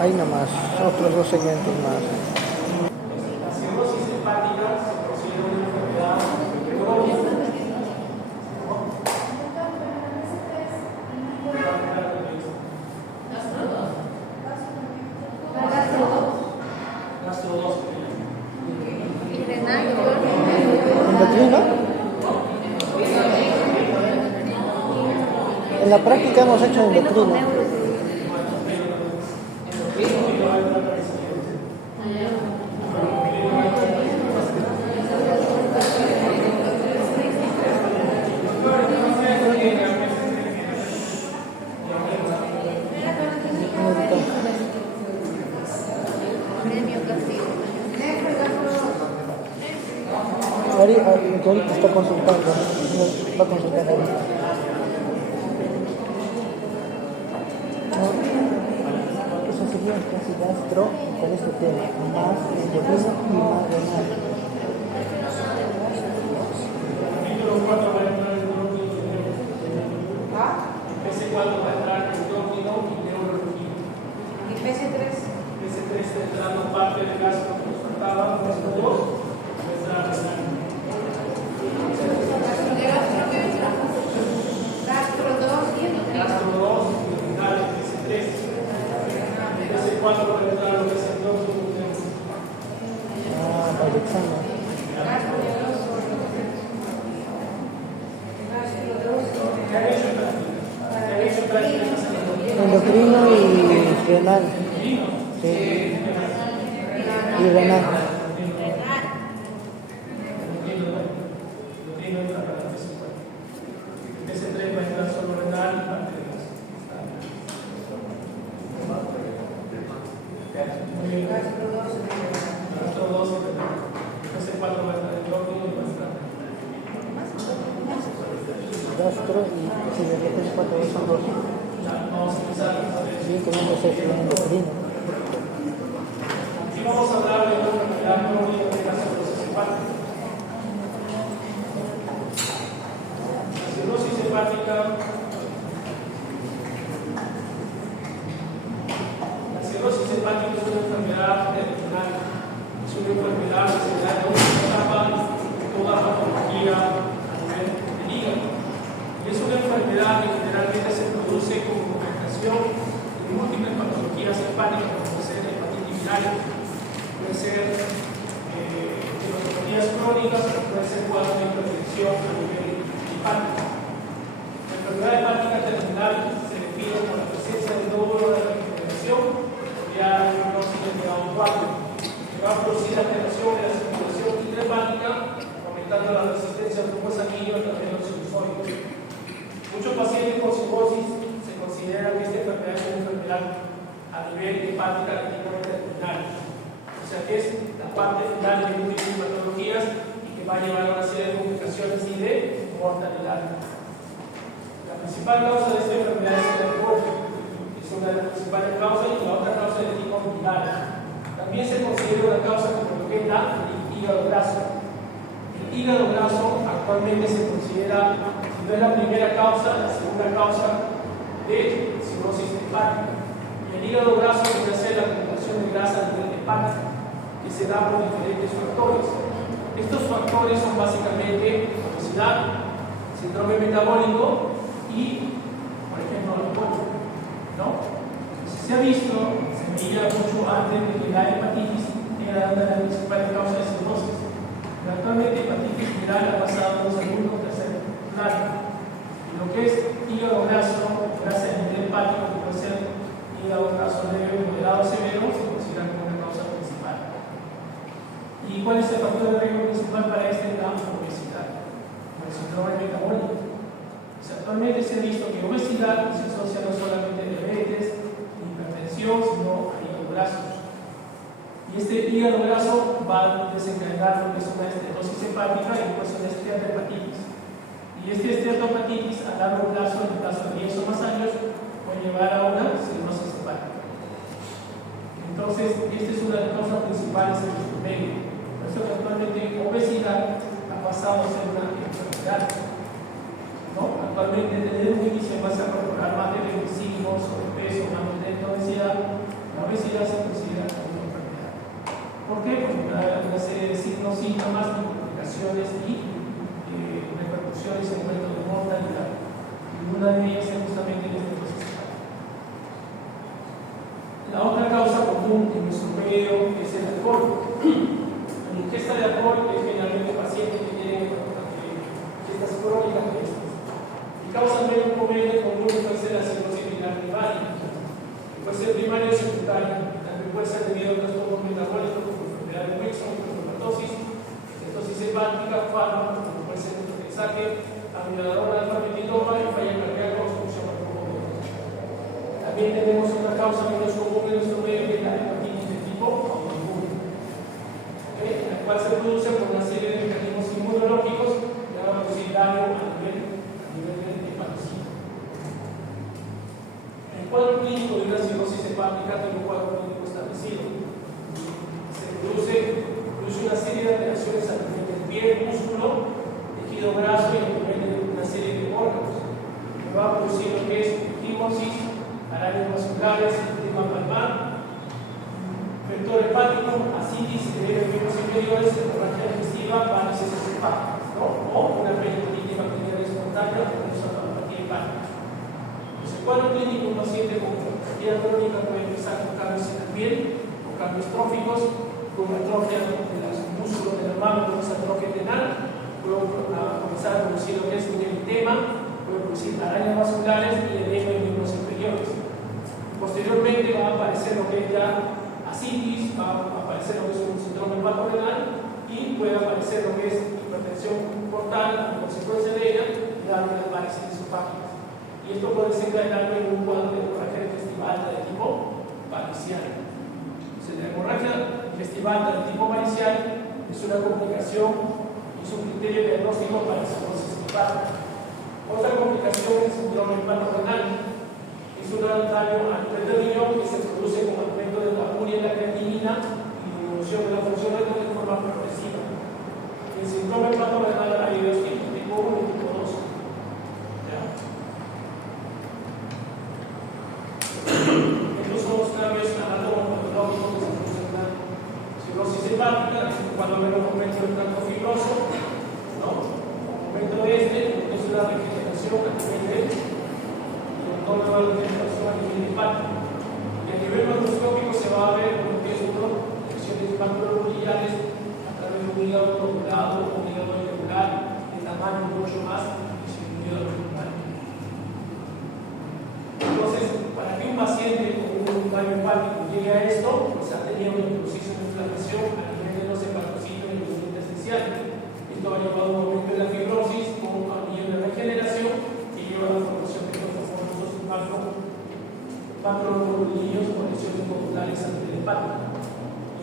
Ahí nomás, otros 2 segmentos más. La cirrosis hepática se considera una enfermedad crónica. ¿Endocrino? En la práctica hemos hecho endocrino. Ahorita está consultando, va a consultar ahorita. Eso sería casi gastro con este tema, más endocrino y más renal. Capítulo 4 va a entrar el neurología. PC4 va a entrar el endócrino y neurología. ¿Y PC3? PC3 está entrando parte del gastro que nos faltaba, gastro 2, va a entrar renal. Gastro 2 y endocrino. Gastro 2 y renal en PC3. PC4 va a entrar lo que es endócrino y neurología. Para el examen. Gastro 2. ¿Qué han hecho en práctica? ¿Qué han hecho en práctica? Endocrino y renal. Sí. Y renal. PC3 va a entrar solo renal y parte de gas. Gastro 2. Gastro 2 y renal. PC4 va a entrar endócrino y va a entrar. Gastro y si de repente 4 son 2. Vamos vamos a empezar a ver. Sí, como se fue endocrino. Aquí vamos a hablar de una enfermedad crónica de la cirrosis hepática. La cirrosis hepática. La cirrosis hepática es una enfermedad terminal. Es una enfermedad que se da en una etapa de toda patología a nivel del hígado. Y es una enfermedad que generalmente se produce como complicación de múltiples patologías hepáticas, como puede ser hepatitis viral, puede ser hepatopatías crónicas, o puede ser cuadros de hipertensión a nivel hepático. La enfermedad hepática terminal se define por la presencia de nódulos de regeneración ya en un óxido de grado 4. Va a producir alteración de la circulación intrahepática, aumentando la resistencia al flujo sanguíneo a través de los sinusoides. Muchos pacientes con cirrosis se consideran que esta enfermedad es una enfermedad a nivel hepática de tipo terminal. O sea que es la parte final de múltiples patologías y que va a llevar a una serie de complicaciones y de mortalidad. La principal causa de esta enfermedad es el alcohol, es una de las principales causas, y la otra causa es de tipo viral. También se considera una causa como lo que es el hígado graso. El hígado graso actualmente se considera, si no es la primera causa, la segunda causa de cirrosis hepática. Y el hígado graso puede ser la acumulación de grasa a nivel hepático, que se da por diferentes factores. Estos factores son básicamente obesidad, síndrome metabólico y, por ejemplo, alcohol, ¿no? Se ha visto, se veía mucho antes de que la hepatitis era una de las principales causas de cirrosis. Pero actualmente hepatitis viral ha pasado a un segundo o tercer plano. Y lo que es hígado graso, grasa a nivel hepático, que puede ser hígado graso leve, moderado, severo, se considera como una causa principal. ¿Y cuál es el factor de riesgo principal para este? La obesidad, el síndrome metabólico. Actualmente se ha visto que obesidad se asocia no solamente a diabetes, sino a hígado graso. Y este hígado graso va a desencadenar lo que es una esteatosis hepática y después una esteatohepatitis. Y este esteatohepatitis a largo plazo, en el caso de 10 o más años, puede llevar a una cirrosis hepática. Entonces, esta es una de las causas principales en nuestro medio. Por eso que actualmente obesidad ha pasado a ser una enfermedad. ¿No? Actualmente tener un índice de masa corporal más de 25, sobrepeso, más de obesidad, la obesidad se considera como una enfermedad. ¿Por qué? Porque hay una serie de signos, síntomas, de complicaciones y repercusiones en cuanto de mortalidad. Y una de ellas es justamente el esteatosis hepática. La otra causa común en nuestro medio es el alcohol. La ingesta de alcohol es generalmente pacientes que tienen ingestas crónicas de estas. Causa menos comunes puede ser la cirrosis renal primaria, puede ser primaria o secundaria, también puede ser debido a trastornos metabólicos como enfermedad de Wilson, hepatosis, esteatosis hepática, fármacos como puede ser metronidazole, amiloidoma, alfa-feniloma y falla cardíaca o obstrucción al pulmón. También tenemos una causa menos común en nuestro medio que es la hepatitis de tipo autoinmune, la cual se produce por una serie de mecanismos inmunológicos que van a producir daño a nivel de hepatocito. El cuadro clínico de una cirrosis hepática tiene un cuadro clínico establecido. Se produce una serie de alteraciones a nivel del piel, músculo, tejido graso y a nivel de una serie de órganos. Que va a producir lo que es fibrosis, arañas vasculares, edema palmar, vector hepático, ascitis, de miembros inferiores, hemorragia digestiva, varices hepáticas, ¿no? O una peritonitis bacteriana espontánea o una hepatopatía hepática. El cuadro clínico de un paciente con hepatopatía crónica puede empezar con cambios en la piel o cambios tróficos, con atrofia de los músculos del mano, con esa atrofia tenal, puede comenzar a producir lo que es un eritema, puede producir arañas vasculares y edema en miembros inferiores. Posteriormente va a aparecer lo que es ya ascitis, va a aparecer lo que es un síndrome hepatorenal y puede aparecer lo que es hipertensión portal como consecuencia de ella y darle las varices esofágicas. Y esto puede desencadenar en un cuadro de hemorragia digestiva de tipo varicial. Entonces, la hemorragia digestiva de tipo varicial es una complicación y es un criterio diagnóstico para la cirrosis hepática. Otra complicación es el síndrome hepatorenal. Es Es un daño a nivel del riñón que se produce con aumento de la urea y la creatinina y disminución de la función renal de forma progresiva. El síndrome hepatorenal hay dos tipos, tipo 1 y tipo 2. ¿Ya? Estos son los cambios anatomopatológicos que se producen en la cirrosis hepática, cuando hay un aumento del tracto fibroso, ¿no? Aumento de es la regeneración a nivel de toda la regeneración a nivel hepático. Y a nivel macroscópico se va a ver lo que es lesiones macrobiliares a través de un hígado lobulado o un hígado irregular de tamaño mucho más disminuido del normal. Entonces, para que un paciente con un daño hepático llegue a esto, pues ha tenido un proceso de inflamación a nivel de los hepatocitos y los intersticiales. Esto ha llevado a un aumento de la fibrosis con un nivel de regeneración que lleva a la formación de los famosos macroglobulillos con lesiones conjugales a nivel hepático.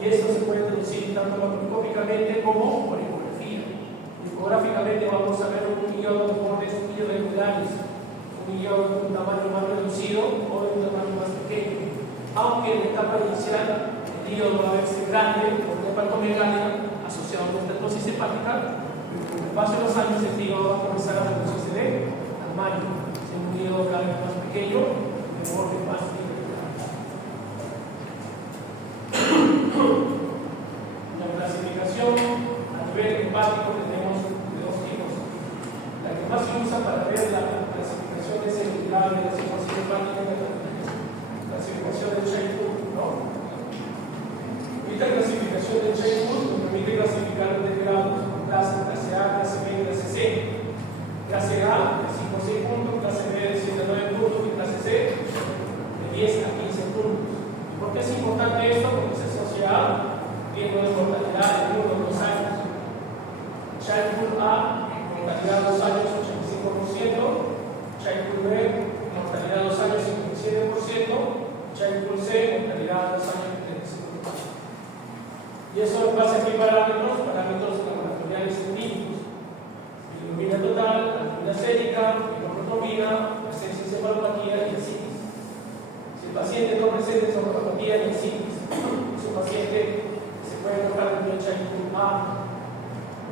Y esto se puede reducir tanto macroscópicamente como por ecografía. Ecográficamente vamos a ver un hígado de bordes irregulares, un hígado de un tamaño más reducido o de un tamaño más pequeño. Aunque en la etapa inicial el hígado va a verse grande por una hepatomegalia asociado con estenosis hepática, pero con el paso de los años el hígado va a comenzar a reducirse de tamaño, siendo un hígado cada vez más pequeño, de borde más irregular. La clasificación a nivel hepático tenemos de dos tipos. La que más se usa para ver la clasificación es el grado de la cirrosis hepática de la clasificación de Shaypur, ¿no? Esta clasificación de Shaypur nos permite clasificar de grados: clase A, clase B y clase C. Clase A de 5 a 6 puntos, clase B de 7 a 9 puntos y clase C de 10 a 15 puntos. ¿Por qué es importante esto? Porque se asocia a riesgo de mortalidad de 1 o 2 años. Shaypur A, mortalidad de 2 años 85%, Shaypur B, mortalidad de 2 años 57%, Shaypur C, mortalidad de 2 años 35%. Y eso en base a qué parámetros laboratoriales científicos: bilirrubina total, albumina sérica, hemoglobina, presencia de encefalopatía y ascitis. Si el paciente no presenta encefalopatía ni ascitis, es un paciente que se puede tocar el Shaypur A.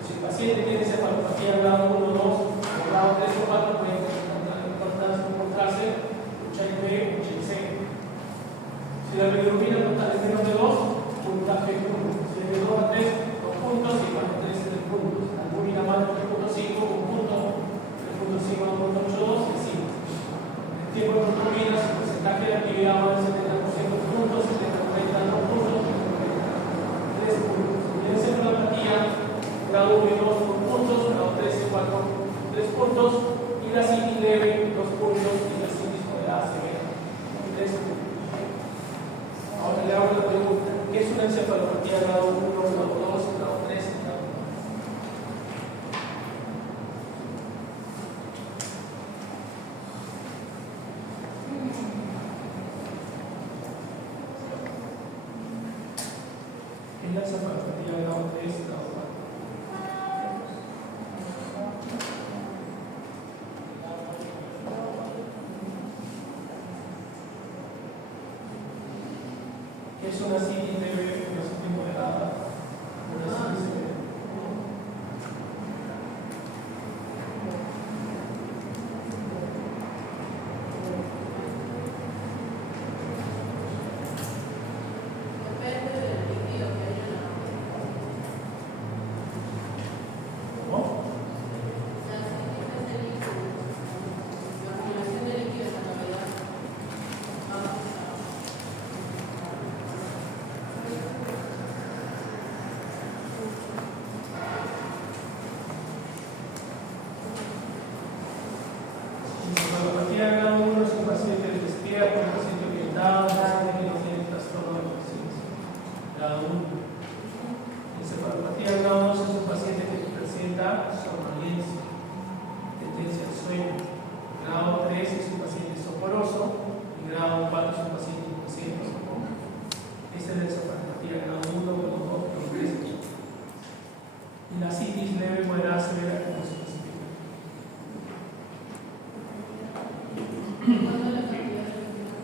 Si el paciente tiene encefalopatía grado 1 o 2, o grado 3 o 4, puede encontrarse un Shaypur B o un Shaypur C. Si la bilirrubina total es menos de 2, puntaje 1. Si es de 2 a 3, 2 puntos, y más de 3, 3 puntos. La albúmina más de 3.5, 1 punto, 3.5 a 1.82 y así. El tiempo de bilirrubina, su porcentaje de actividad va del 70% puntos, 70-30 2 puntos, 3 puntos. Si tiene encefalopatía, grado 1 y 2, 2 puntos, grado 3 y 4, 3 puntos, y la citis leve, 2 puntos, y la citis moderada severa, 3 puntos. Ahora le hago la pregunta: ¿qué es una encefalopatía grado 1, grado 2, grado 3 y grado 4? ¿Qué es la encefalopatía grado 3 y grado 4? Es una citis leve, una citis moderada, una citis severa. Depende del líquido que haya en la ¿Cómo? La citis de líquido, la acumulación de líquido en la cavidad. Encefalopatía grado 1 es un paciente despierto, un paciente orientado, un paciente que no tiene trastorno de conciencia. Grado 1. Encefalopatía grado 2 es un paciente que presenta somnolencia, tendencia al sueño. Grado 3 es un paciente soporoso y grado 4 es un paciente inconsciente o coma. Esta es la encefalopatía grado 1, grado 2, grado 3. Y la citis leve, moderada, severa, como se clasifica. ¿Cuándo la cantidad de líquido?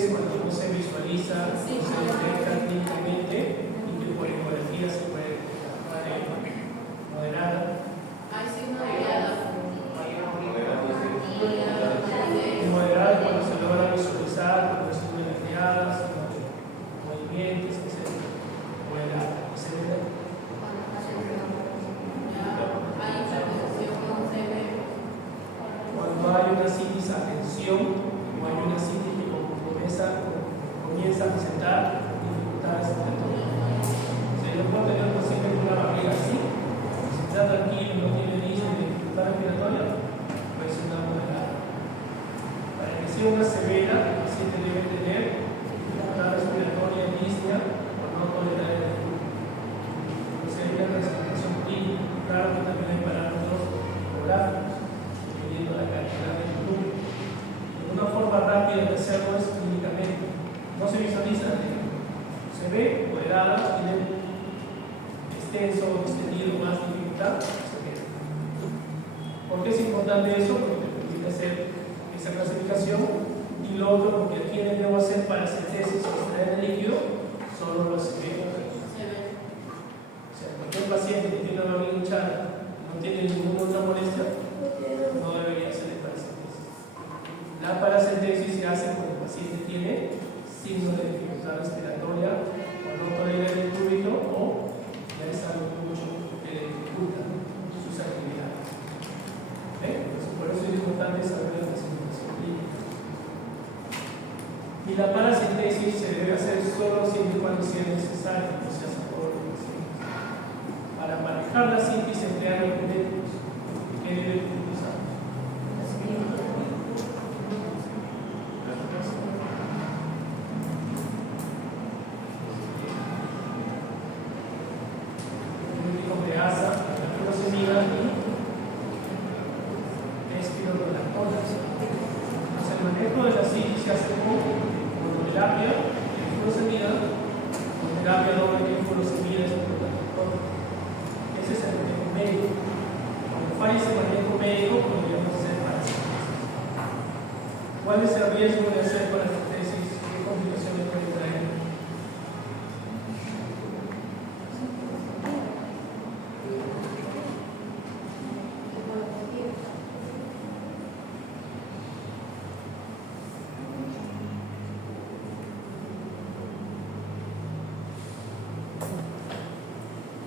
es cuando no se visualiza, no se detecta clínicamente y que por ecografía se puede moderada. Hay signo de mirada. Moderada es cuando se logra visualizar, cuando estuve las miradas, movimientos, etc. Moderada. ¿Se ve? Hay interpretación con CV. Cuando hay una citis atención o hay una citis que comienza a presentar dificultades respiratorias. Si lo puede tener un paciente con una barriga así, si está tranquilo y no tiene inicio de dificultad respiratoria, puede ser una moderada. Para que sea una severa, el paciente debe tener dificultad respiratoria, disnea o no tolerar el flujo. Entonces hay una clasificación clínica. Claro que también hay parámetros ecográficos, dependiendo de la calidad del volumen. Una forma rápida de hacerlo es clínicamente. No se visualiza, se ve moderada, tiene extenso o extendido más dificultad, se ve. ¿Por qué es importante eso? Porque permite hacer esa clasificación. Y lo otro, porque quienes debo hacer para paracentesis o extraer el líquido, solo los se ve. O sea, cualquier paciente que tiene una barriga hinchada no tiene ninguna otra molestia, no debería hacer el paracentesis. La paracentesis se hace cuando el paciente tiene signos de dificultad respiratoria o no tolera el fluido o ya es algo mucho que le dificulta sus actividades. Entonces, por eso es importante saber la clasificación clínica. Y la paracentesis se debe hacer solo siempre y cuando sea necesario, no se hace por los pacientes. Para manejar la citis se emplean métodos que deben utilizar. ¿Cuál es el riesgo de hacer paracentesis? ¿Qué complicaciones puede traer?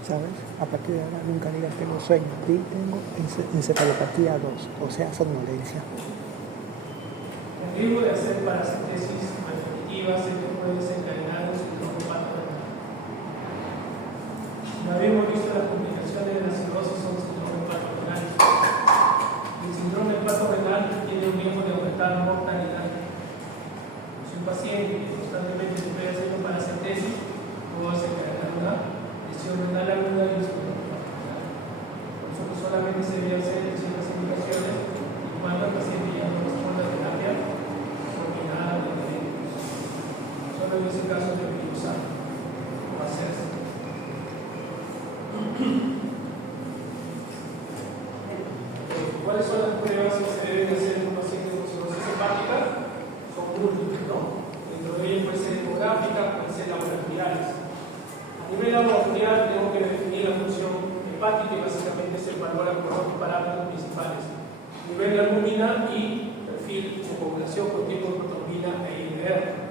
¿Sabes? A partir de ahora nunca digas tengo sueño, di tengo encefalopatía 2, o sea, somnolencia. El riesgo de hacer paracentesis repetitiva se puede desencadenar un síndrome hepatorenal. No habíamos visto las complicaciones de la cirrosis son síndrome hepatorenal. El síndrome hepatorenal tiene un riesgo de aumentar mortalidad. Si un paciente constantemente se puede hacer paracentesis, puede desencadenar una lesión renal aguda y un síndrome hepatorenal. Por eso que solamente se debe hacer en ciertas indicaciones y cuando el paciente ya no responde a terapia. Solo en ese caso debe usar o hacerse. ¿Cuáles son las pruebas que se deben hacer en un paciente con cirrosis hepática? Son múltiples, ¿no? Dentro de ellas puede ser ecográfica, pueden ser laboratoriales. A nivel laboratorial tengo que definir la función hepática y básicamente se valora por dos parámetros principales: nivel de albúmina y perfil o población con tipo de proteína e INR.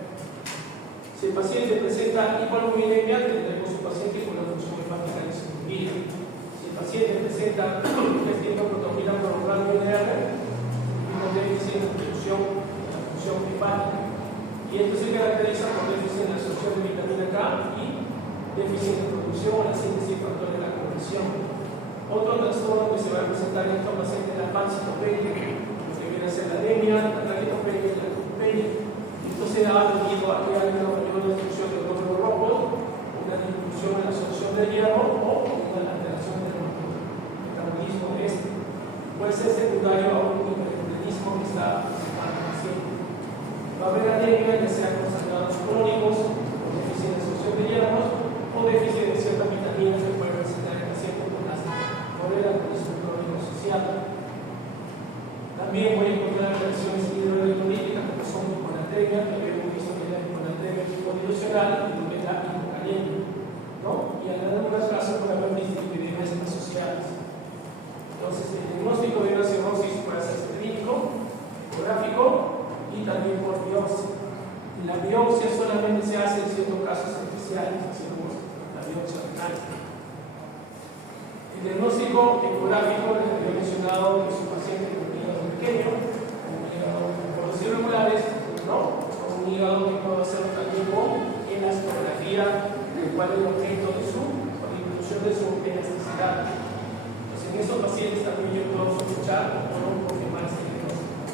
Si el paciente presenta hipoalbuminemia, tendremos un paciente con la función hepática disminuida. Si el paciente presenta proteína prolongada de INR, un déficit en la función hepática. Y esto se caracteriza por déficit en la absorción de vitamina K y déficit en producción o la síntesis de factores de la conversión. Otro trastorno que se va a presentar en estos pacientes es la pancytopenia, que viene a ser la anemia, la traqueotopenia y la leucopenia. Esto se da debido a que hay una mayor destrucción de glóbulos rojos, una disminución en la absorción de hierro o una alteración del metabolismo de este. Puede ser secundario a un hipertiroidismo que está presentando el paciente. Va a haber anemia, ya sea con sangrados crónicos, o déficit de absorción de hierros, o déficit de ciertas vitaminas que puede presentar el paciente con las alcoholismo crónico asociado. También voy a encontrar reacciones hidroelectrolíticas como son hiponatremia, que habíamos visto que funcional y lo que es la hipocalemia, ¿no? Y en algunos casos puede haber dislipidemias asociadas. Entonces, el diagnóstico de una cirrosis puede ser clínico, ecográfico y también por biopsia. Y la biopsia solamente se hace en ciertos casos especiales, así como la biopsia renal. El diagnóstico ecográfico les había mencionado que es un paciente con un hígado pequeño, con un hígado con los irregulares, ¿no? Con un hígado que puede hacer también con elastografía, del cual es el objeto de su disminución de su elasticidad. Entonces, en esos pacientes también yo puedo sospechar o puedo confirmar este diagnóstico.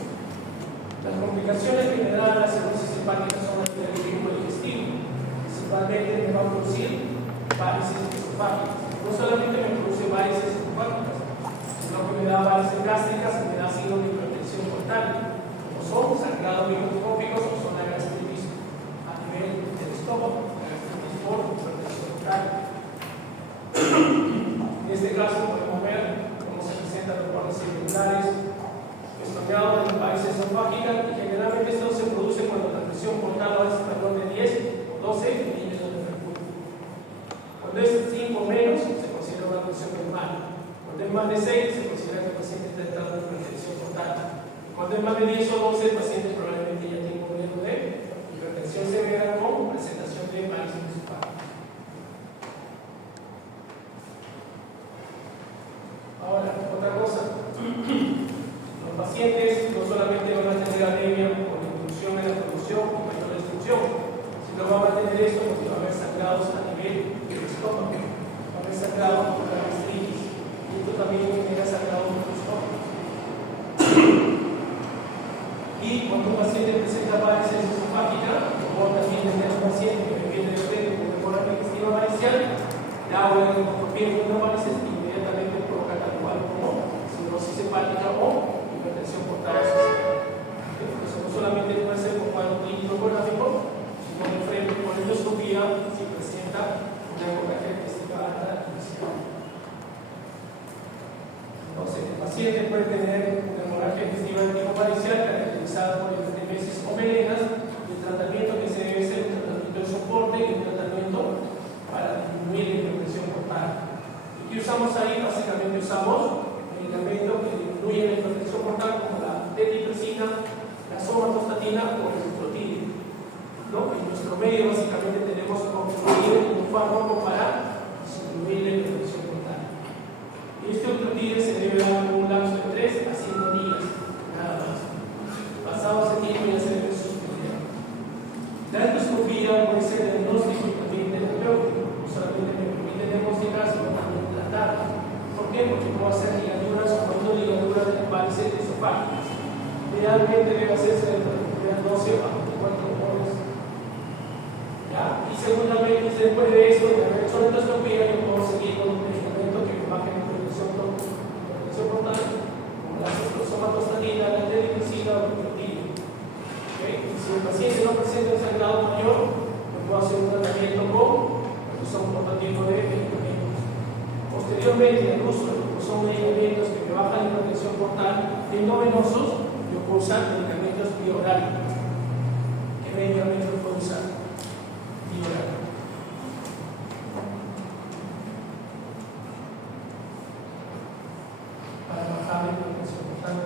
Las complicaciones que me dan la cirrosis hepática son las del ritmo digestivo. Principalmente me va a producir varices esofágicas. No solamente me produce varices esofágicas, sino que me da varices gástricas y me da signos de hipertensión portal, como son sangrados microscópicos o son la gastritis a nivel del estómago, la gastritis por hipertensión portal. En este caso podemos ver cómo se presentan los bordes irregulares, estropeado de las varices esofágicas, y generalmente esto se produce cuando la presión portal va a ser mayor de 10 o 12 milímetros de mercurio. Cuando es 5 o menos, se considera una presión normal. Cuando es más de 6, se considera que el paciente está entrando en hipertensión portal. Cuando es más de 10 o 12, el paciente probablemente ya tiene un riesgo de hipertensión severa con presentación de varices esofágicas. Ahora, otra cosa. Los pacientes no solamente van a tener anemia por disminución en la producción y mayor destrucción, sino van a tener esto porque va a haber sangrados a nivel del estómago, va a haber sangrados por la gastritis, y esto también genera sangrados por el estómago. Y cuando un paciente presenta varices esofágicas, como también tener un paciente que viene de frente con mejoría digestiva varicial, el agua en el micropiel de una varices inmediatamente provoca tal cual como cirrosis hepática o hipertensión portal asociada. Entonces, no solamente puede ser con cuadro clínico ecográfico, sino de frente con endoscopía si presenta una hemorragia digestiva alta inicial. Entonces, el paciente puede tener una hemorragia digestiva de tipo varicial caracterizada por edemesis o melenas, y el tratamiento que se debe ser un tratamiento de soporte y un tratamiento para disminuir la hipertensión portal. ¿Y qué usamos ahí? Básicamente usamos medicamentos que disminuyen la hipertensión portal, como la tetipressina, la somatostatina o el trotilio, ¿no? En nuestro medio básicamente tenemos un fármaco para disminuir la hipertensión portal. Este trotilio se debe dar en un lapso de 3 a 5 días, nada más. Pasado ese tiempo ya se debe suspender. La endoscopía puede ser diagnóstico y también terapéutico, no solamente me permite diagnosticar, sino también tratar. ¿Por qué? Porque puedo hacer ligaduras o no ligaduras de las varices esofágicas. Idealmente debe hacerse dentro de 12 a 24 horas. ¿Ya? Y segundamente, después de eso, de haber hecho la endoscopía, yo puedo seguir con un medicamento que me baje la hipertensión portal, como la somatostatina, la tetipressina o el trotilio. ¿Okay? Si el paciente no presenta un sangrado mayor, yo puedo hacer un tratamiento con un prototipo de medicamentos. Posteriormente, el uso de lo que son medicamentos que me bajan la hipertensión portal endovenosos, yo puedo usar medicamentos bioorales. ¿Qué medicamentos puedo usar? Bioorales. Para bajar la hipertensión portal.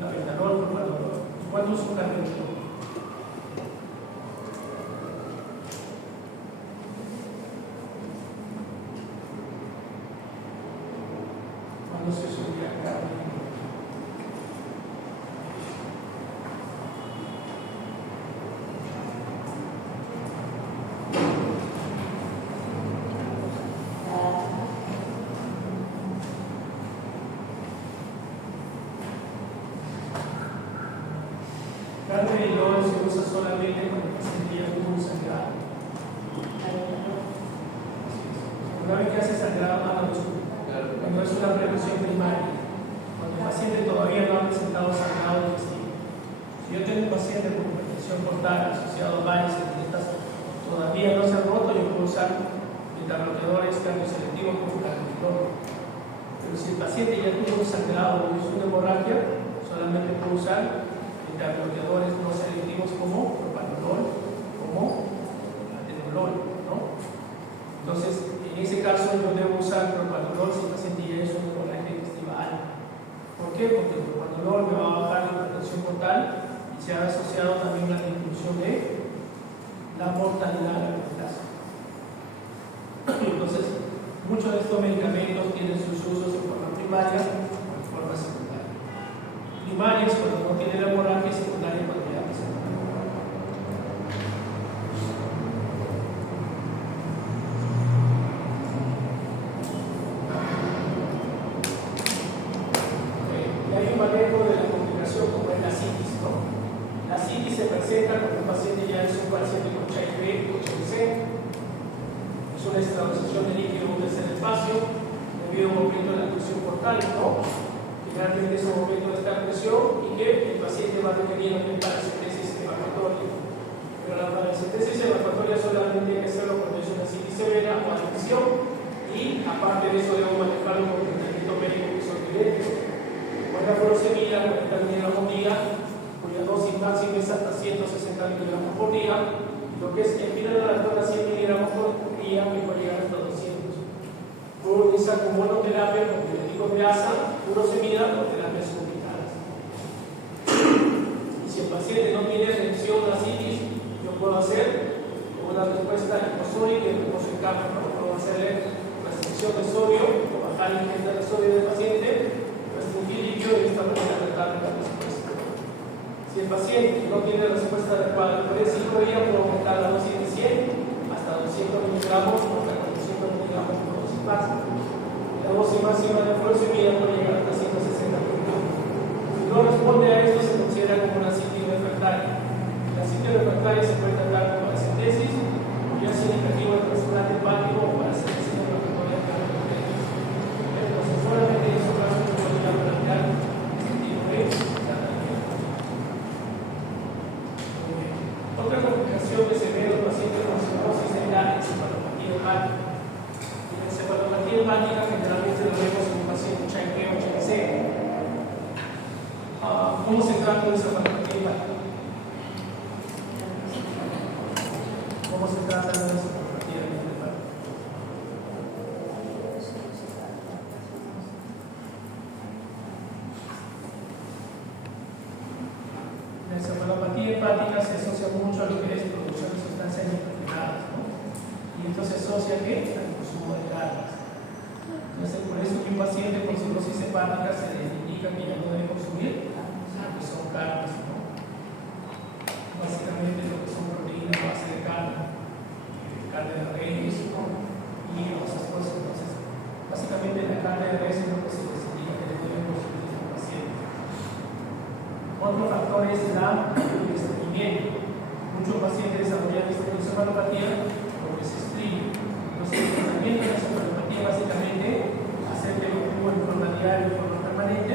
La betanol, ¿cuándo uso un cardiológico? ¿Cuándo se usa un cardiológico? Cardiológico se usa solamente cuando el paciente ya tuvo un sangrado. Una vez que hace sangrado, cuando es una prevención primaria, cuando el paciente todavía no ha presentado sangrado digestivo. Si yo tengo un paciente con hipertensión portal asociado a varices y estas todavía no se han roto, yo puedo usar beta-bloqueadores cardioselectivos como cardiológico. Pero si el paciente ya tuvo un sangrado o hizo una hemorragia, solamente puede usar anticoaguladores no selectivos como propanolol, como atenolol, ¿no? Entonces, en ese caso yo debo usar propanolol si el paciente ya es una hemorragia digestiva alta. ¿Por qué? Porque el propanolol me va a bajar la hipertensión portal y se ha asociado también a la disminución de la mortalidad a largo plazo. Entonces, muchos de estos medicamentos tienen sus usos en forma primaria o en forma secundaria. Primarias cuando no tiene la hemorragia, y secundaria cuando ya presenta. Y hay un manejo de la complicación como es la citis, ¿no? La citis se presenta cuando el paciente ya es un paciente con HIV o HIV. Es una extravasación de líquido en un tercer espacio debido a un aumento de la presión portal, ¿no? Generalmente es un aumento de esta presión y que el paciente va requiriendo una paracentesis evacuatoria. Pero la paracentesis evacuatoria solamente hay que hacerlo cuando es una citis severa o adicción y aparte de eso debo manejarlo con tratamiento médico que son directos. Buena furosemida, 40 miligramos por día, cuya dosis máxima es hasta 160 miligramos por día. Lo que es epidural 100 miligramos por día me puede llegar hasta 200. Puedo utilizar como monoterapia con diuréticos de asa, furosemida o terapias combinadas. Y si el paciente no tiene reacción a la citis, yo puedo hacer una respuesta hiposódica y reposo en cama, ¿no? Puedo hacerle restricción de sodio o bajar la ingesta de sodio del paciente, restringir líquido y de esta manera tratar la respuesta. Si el paciente no tiene respuesta adecuada por el 5 días, puedo aumentar la dosis de 100 hasta 200 miligramos o hasta 400 miligramos por dosis máxima. La dosis máxima de furosemida puede llegar hasta 160 miligramos. Si no responde a esto, se considera como una citis refractaria. La citis refractaria se puede tratar con paracentesis, ya sea indicativo de trasplante hepático o paracentesis evacuatoria cardiológica. Entonces, solamente en esos casos se puede plantear este tipo de tratamiento. Otra complicación que se ve en los pacientes con cirrosis es la encefalopatía hepática. La encefalopatía hepática generalmente la vemos en un paciente HIV o HIV. ¿Cómo se trata la encefalopatía hepática? ¿Cómo se trata la encefalopatía hepática? La encefalopatía hepática se asocia mucho a lo que es producción de sustancias nitrogenadas, ¿no? Y esto se asocia al consumo de carnes. Entonces, por eso que un paciente con cirrosis hepática se le indica que ya no debe consumir lo que son carnes, ¿no? Básicamente lo que son proteínas a base de carne de res, y esas cosas. Entonces, básicamente la carne de res es lo que se les indica que le deben consumir a los pacientes. Otro factor es el estreñimiento. Muchos pacientes desarrollan esta encefalopatía porque se estreñen. Entonces, el tratamiento de la encefalopatía básicamente hacer que lo ponga en forma diaria, en forma permanente.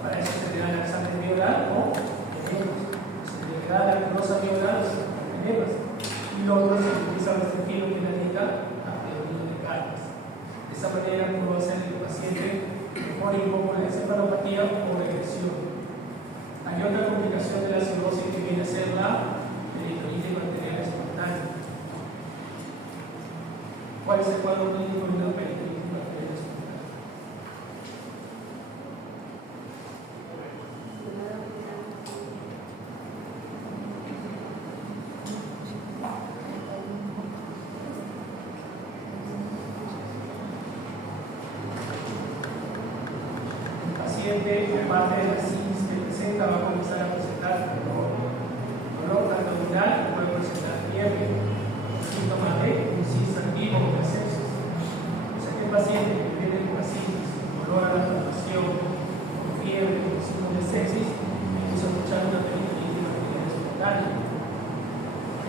Para eso se le da la sangre bioral o enemas. Se le da la glucosa bioral o enemas. Y lo otro se utiliza restringir lo que indica a predominio de carnes. De esa manera puedo hacer que el paciente mejore un poco la encefalopatía o regresión. Hay otra complicación de la cirrosis que viene a ser la eritrolitis bacteriana espontánea. ¿Cuál es el cuadro clínico de la eritrolitis bacteriana espontánea? El paciente, aparte de la citis que presenta, va a comenzar a presentar dolor abdominal, puede presentar fiebre, síntomas de un activo o de sepsis. O sea que el paciente que viene con citis, dolor a la inflamación, con fiebre, con síntomas de sepsis, empieza a escuchar una peritonitis bacteriana espontánea.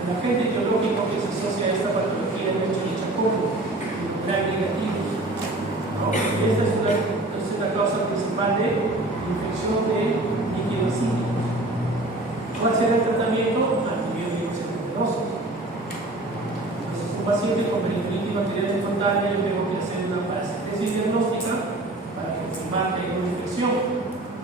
El agente etiológico que se asocia a esta patología es el chorichacomo, gran negativo. Esta es una causa principal de infección de líquidos cítricos. ¿Cuál será el tratamiento? Antibióticos endovenosos. Entonces, un paciente con peritonitis bacteriana espontánea, yo tengo que hacer una paracentesis diagnóstica para que marque una infección.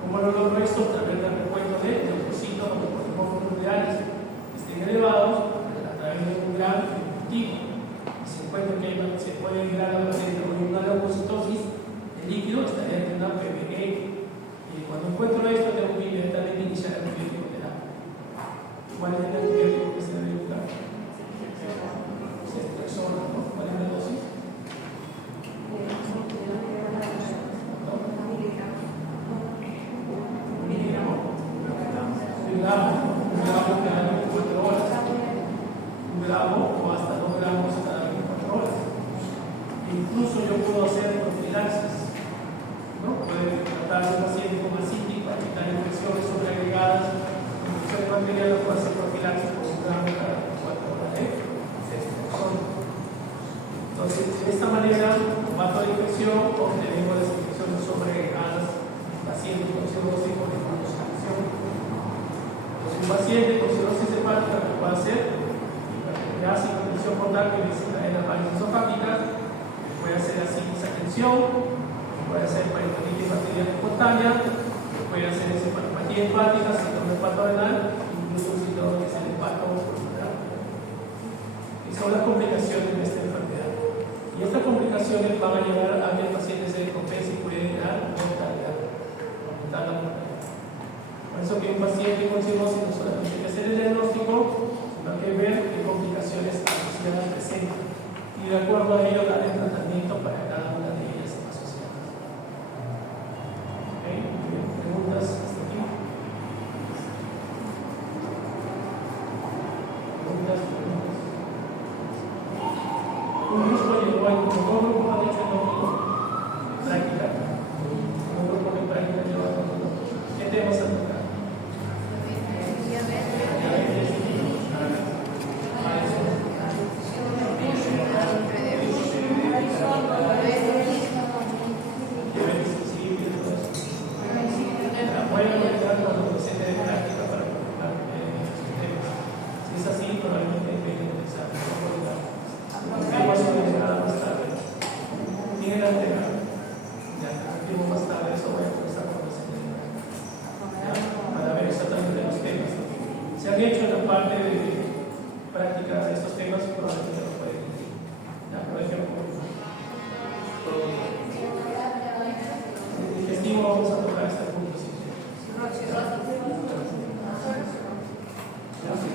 ¿Cómo lo logro esto? A través del recuento de leucocitos o polimorfos nucleares que estén elevados a través de un gran ejecutivo. Y se encuentra que se puede llegar a la paciente con una leucocitosis, el líquido estaría en una PBE. Y cuando encuentro esto, tengo que inmediatamente iniciar el antibiótico terapia. ¿Cuál es el antibiótico que se debe usar? Ceftriaxona, ¿no? ¿Cuál es la dosis? Un gramo o hasta 2 gramos cada 24 horas. Incluso yo puedo hacer profilaxis, ¿no? Puede tratarse un paciente con ascitis para quitar infecciones sobreagregadas, infecciones bacterianas, puede hacer profilaxis por 1 gramo cada 24 horas de ceftriaxona. Entonces, de esta manera, mato la infección o tenemos las infecciones sobreagregadas en pacientes con cirrosis por inmunosupresión. Entonces, un paciente con cirrosis hepática lo puede hacer ya sin condición portal que desencadena varias esofágicas, puede hacer así esa tensión, puede hacer peritonitis bacteriana espontánea, puede hacer encefalopatía hepática, síndrome hepatorenal, incluso un síndrome que es el hepato pulmonar. Y son las complicaciones de esta enfermedad. Y estas complicaciones van a llevar a que el paciente se descompense y puede generar mortalidad, aumentar la mortalidad. Por eso que un paciente con cirrosis no solamente hay que hacer el diagnóstico, sino hay que ver qué complicaciones asociadas presentan y de acuerdo a ello dar el tratamiento para cada una de ellas asociadas. ¿Okay? ¿Preguntas hasta aquí? ¿Preguntas? Un grupo llegó al como dos grupos han hecho en práctica. Un grupo que en práctica lleva a ¿qué temas a tocar?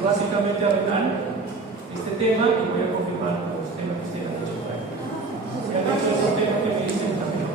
Básicamente arreglar este tema y voy a confirmar los temas que se han hecho. Se han hecho esos temas que me dicen también.